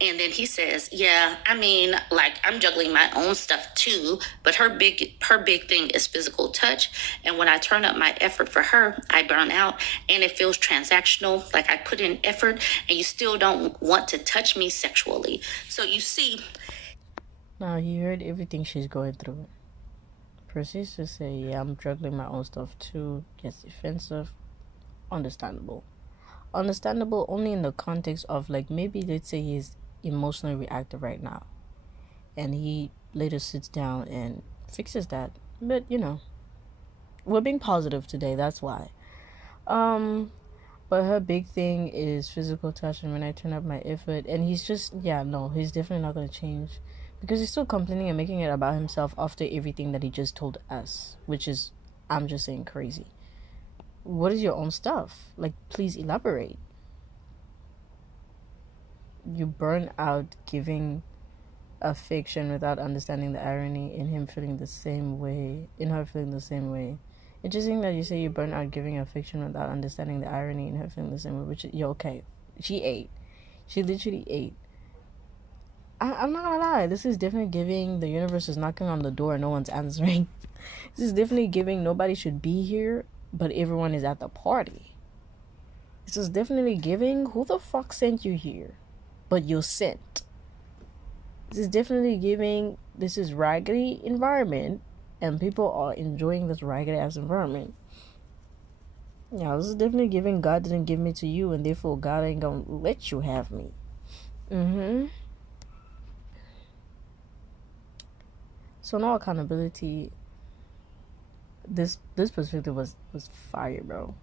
And then he says, yeah, I mean, like, I'm juggling my own stuff too, but her big thing is physical touch. And when I turn up my effort for her, I burn out, and it feels transactional, like I put in effort and you still don't want to touch me sexually. So you see. Now, he heard everything she's going through. Proceeds to say, yeah, I'm juggling my own stuff too. Gets defensive. Understandable. Understandable only in the context of, like, maybe let's say he's emotionally reactive right now, and he later sits down and fixes that. But you know, we're being positive today, that's why. But her big thing is physical touch, and when I turn up my effort, and he's just, yeah, no, he's definitely not going to change, because he's still complaining and making it about himself after everything that he just told us, which is, I'm just saying, crazy. What is your own stuff? Like, please elaborate. You burn out giving affection without understanding the irony in him feeling the same way, in her feeling the same way. Interesting that you say you burn out giving affection without understanding the irony in her feeling the same way, which, you're okay. She ate. She literally ate. I'm not gonna lie, this is definitely giving the universe is knocking on the door and no one's answering. This is definitely giving nobody should be here, but everyone is at the party. This is definitely giving, who the fuck sent you here? But you're sent. This is definitely giving, this is raggedy environment, and people are enjoying this raggedy ass environment. Yeah, this is definitely giving, God didn't give me to you, and therefore God ain't gonna let you have me. So no accountability. This perspective was fire, bro.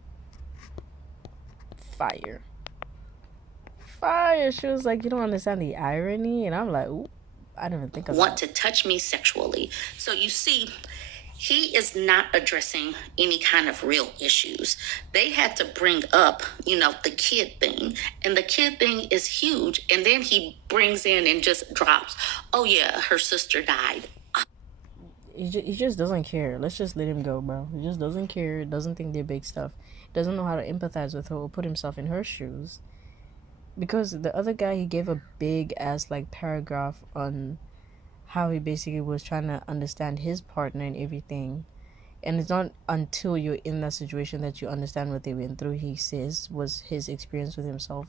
Fire. She was like, you don't understand the irony, and I'm like, ooh, I didn't even think of want to touch me sexually. So you see, he is not addressing any kind of real issues. They had to bring up, the kid thing, and the kid thing is huge. And then he brings in and just drops, oh yeah, her sister died. He just doesn't care. Let's just let him go, bro. He just doesn't care. Doesn't think they're big stuff. Doesn't know how to empathize with her or put himself in her shoes. Because the other guy, he gave a big ass like paragraph on how he basically was trying to understand his partner and everything. And it's not until you're in that situation that you understand what they went through, he says, was his experience with himself.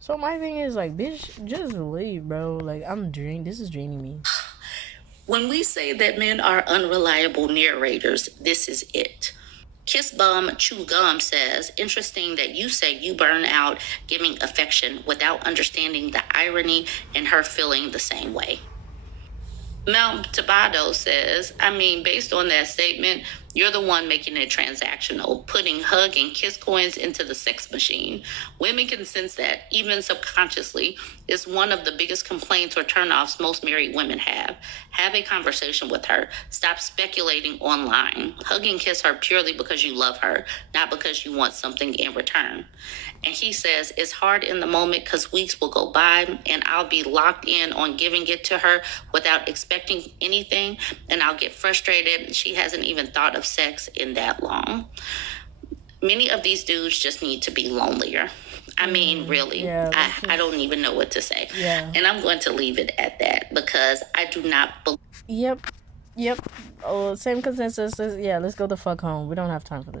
So my thing is like, bitch, just leave, bro. Like, this is draining me. When we say that men are unreliable narrators, this is it. Kiss Bum Chew Gum says, interesting that you say you burn out giving affection without understanding the irony in her feeling the same way. Mel Tabado says, I mean, based on that statement, you're the one making it transactional, putting hug and kiss coins into the sex machine. Women can sense that, even subconsciously. It's one of the biggest complaints or turnoffs most married women have. Have a conversation with her. Stop speculating online. Hug and kiss her purely because you love her, not because you want something in return. And he says, it's hard in the moment because weeks will go by and I'll be locked in on giving it to her without expecting anything. And I'll get frustrated. She hasn't even thought of sex in that long. Many of these dudes just need to be lonelier. I mean, really, yeah, I don't even know what to say. Yeah. And I'm going to leave it at that because I do not believe. Yep. Oh, same consensus. Yeah, let's go the fuck home. We don't have time for this.